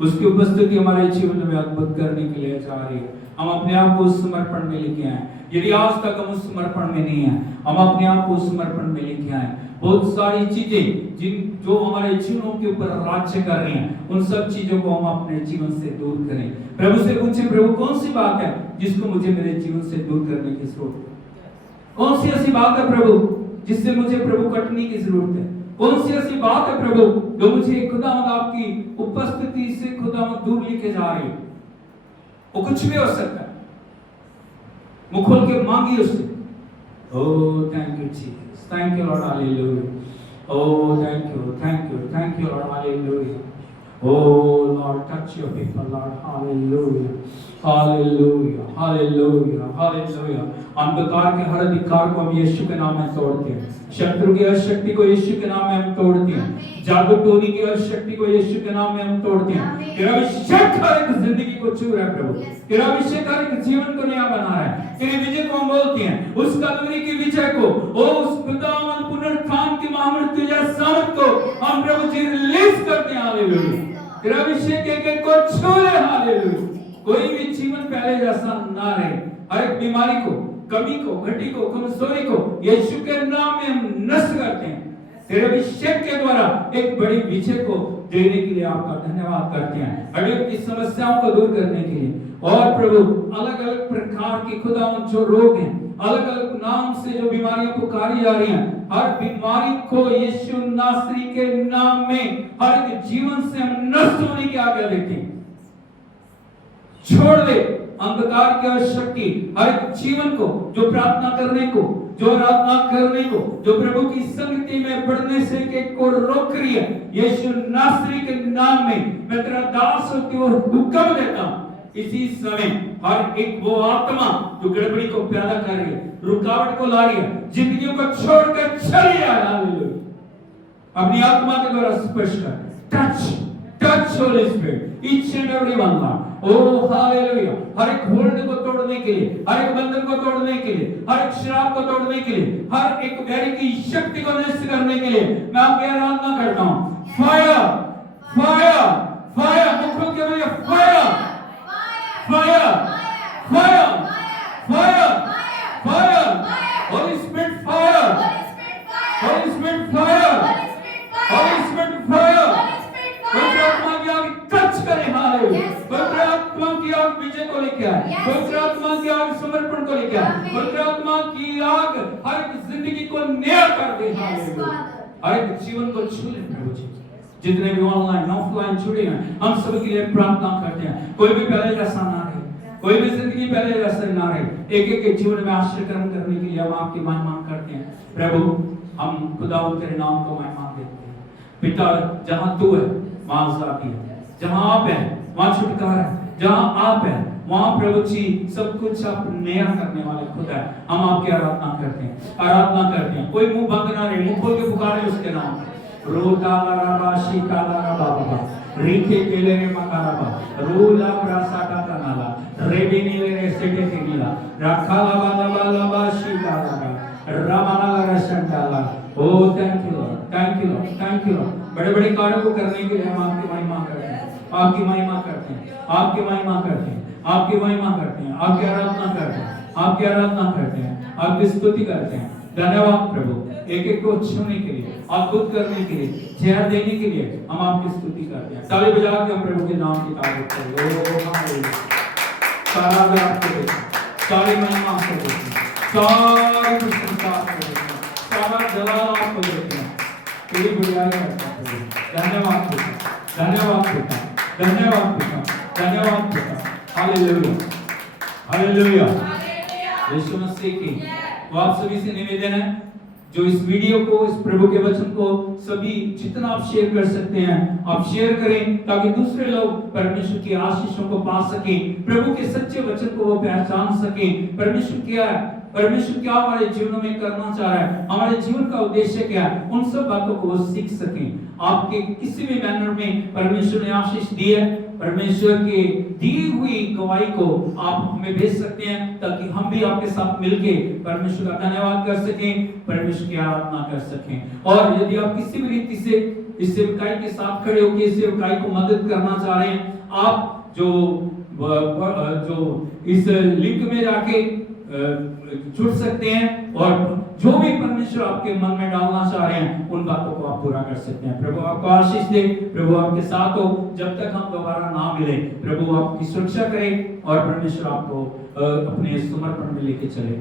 उसकी उपस्थिति हमारे जीवन में अद्भुत करने के लिए जा रही है। हम अपने आप को उस समर्पण में लेके आए। यदि आज तक हम उस समर्पण में नहीं है, हम अपने आप को उस समर्पण में लेके आए। बहुत सारी चीजें जो हमारे जीवनों के ऊपर राज्य कर रही हैं, उन सब चीजों को हम अपने जीवन से दूर करें। प्रभु से पूछें, प्रभु कौन सी बात है जिसको मुझे मेरे जीवन से दूर करने की जरूरत है? कौन सी ऐसी बात है प्रभु जिससे मुझे प्रभु कटने की जरूरत है? कौन सी ऐसी बात है प्रभु जो मुझे खुदावंद आपकी उपस्थिति से खुदावंद दूर लेके जा रही है? वो कुछ भी हो सकता है। मुंह खोल के मांगिए उससे। ओह thank you Jesus, thank you Lord, hallelujah. Oh thank you Lord, hallelujah. Oh Lord, touch your people, Lord, hallelujah, hallelujah, hallelujah, hallelujah। अंधकार के हर अधिकार को हम यीशु के नाम में तोड़ते हैं। शत्रु की हर शक्ति को यीशु के नाम में हम तोड़ते हैं। जादू टोनी की हर शक्ति को यीशु के नाम में हम तोड़ते हैं। तेरा अभिषेक हर एक जिंदगी को छू रहा है प्रभु। तेरा अभिषेक हर एक जीवन को नया बना रहा है। तेरे विजय को हम बोलते हैं, उस कलवरी की विजय को, उस खुदावंद पुनरुत्थान की महामृत्यु या सामर्थ को हम प्रभु जी रिलीज करते हैं। हालेलुया। तेरा अभिषेक एक को छू ले। हालेलुया। कोई भी जीवन पहले जैसा ना रहे। हर एक बीमारी को, कमी को, घटी को, कमजोरी को यीशु के नाम में हम नष्ट करते हैं। तेरे अभिषेक के द्वारा एक बड़ी विजय को देने के लिए आपका धन्यवाद करते हैं। अभी की समस्याओं को दूर करने के लिए और प्रभु अलग अलग प्रकार के खुदावंद जो रोग हैं, अलग अलग नाम से जो बीमारियां पुकारी जा रही हैं, हर बीमारी को यीशु नासरी के नाम में हर एक जीवन से हम नष्ट होने की आज्ञा देते हैं। छोड़ दे अंधकार की हर शक्ति हर एक जीवन को जो प्रार्थना करने को, जो आराधना करने को, जो प्रभु की संगति में बढ़ने से के को रोक रही है। यीशु नासरी के नाम में मैं तेरा दास होकर हुक्म देता हूं, इसी समय हर एक वो आत्मा जो गड़बड़ी को पैदा कर रही है, रुकावट को ला रही है, जिंदगियों को छोड़कर चली आ। हालेलुया। अपनी आत्मा के द्वारा स्पर्श कर, touch holy spirit each and everyone Lord. Oh hallelujah. हर एक होल्ड को तोड़ने के लिए, हर एक बंधन को तोड़ने के लिए, हर एक शराब को तोड़ने के लिए, हर एक बैरी की शक्ति को नष्ट करने के लिए मैं आपकी आराधना करता हूं। फायर फायर फायर, मुखों के लिए fire fire fire fire fire, Holi spirit fire, Holi spirit fire, Holi spirit fire. पवित्र आत्मा की आग टच करे। हालेलुया। पवित्र आत्मा की आग विजय को लेके आए, पवित्र आत्मा की आग समर्पण को लेके आए, पवित्र आत्मा की आग हर एक जिंदगी को नया कर दे। हालेलुया। हर एक जीवन को छू ले प्रभु जी। जितने भी ऑनलाइन ऑफलाइन जुड़े हैं, हम सब के लिए प्रार्थना करते हैं। कोई भी पहले जैसा ना रहे, कोई भी जिंदगी पहले जैसा ना रहे। एक एक के जीवन में आशीर्वाद करने के लिए हम आपकी महिमा करते हैं। प्रभु हम खुदावंद तेरे नाम को महिमा देते हैं। पिता जहां तू है वहां आजादी है, जहां आप हैं वहां छुटकारा है, जहां आप हैं वहां प्रभु जी सब कुछ आप नया करने वाले खुदा है। हम आपकी आराधना करते हैं, आराधना करते हैं। कोई मुंह बंद ना रहे, मुंह खोल के पुकारे उसके नाम। रोता लारा शीता लारा बाबा रीखे केले रे मकाराबा रूला ब्रासा का तनाला रेबिनी रे सेटे केला रखाला बाला बाला शीता लारा रामाला लारा शंटाला। Oh thank you Lord, thank you Lord, thank you Lord. बड़े बड़े कार्यों को करने के लिए हम आपकी महिमा करते हैं, आपकी महिमा करते हैं, आपकी महिमा करते हैं, आपकी महिमा करते हैं, आपकी आराधना करते हैं, आपकी आराधना करते हैं, आपकी स्तुति करते हैं। धन्यवाद प्रभु, एक एक को छूने के लिए, अद्भुत करने के लिए, जय देने के लिए हम आपकी स्तुति करते हैं। ताली बजा के हम प्रभु के नाम की तारीफ करें। ओ हालेलुया। सारा आदर आपको देते हैं, सारी महिमा आपको देते हैं, सारी प्रशंसा आपको देते हैं, सारा जलाल आपको देते हैं। तेरी बुराई करता है। धन्यवाद पिता, धन्यवाद पिता, धन्यवाद पिता, धन्यवाद पिता। Hallelujah, hallelujah. यीशु मसीह की वो आप सभी से निवेदन है, जो इस वीडियो को, इस प्रभु के वचन को सभी जितना आप शेयर कर सकते हैं आप शेयर करें, ताकि दूसरे लोग परमेश्वर की आशीषों को पा सकें, प्रभु के सच्चे वचन को वो पहचान सकें। परमेश्वर क्या है, परमेश्वर क्या हमारे जीवन में करना चाह रहा है, हमारे जीवन का उद्देश्य क्या है, उन सब बातों को वो सीख सकें। आपके किसी भी मैनर में परमेश्वर ने आशीष दी है, परमेश्वर के दी हुई गवाही को आप हमें भेज सकते हैं, ताकि हम भी आपके साथ मिलके परमेश्वर का धन्यवाद कर सकें, परमेश्वर की आराधना कर सकें। और यदि आप किसी भी रीति से इस सेवकाई के साथ खड़े होकर इस सेवकाई को मदद करना चाह रहे हैं, आप जो इस लिंक में जाके जुड़ सकते हैं और जो भी परमेश्वर आपके मन में डालना चाह रहे हैं उन बातों को आप पूरा कर सकते हैं। प्रभु आपको आशीष दे, प्रभु आपके साथ हो जब तक हम दोबारा ना मिले। प्रभु आपकी सुरक्षा करे और परमेश्वर आपको अपने समर्पण में लेके चले।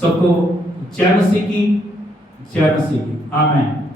सबको जय मसीह की, जय मसीह की। आमीन।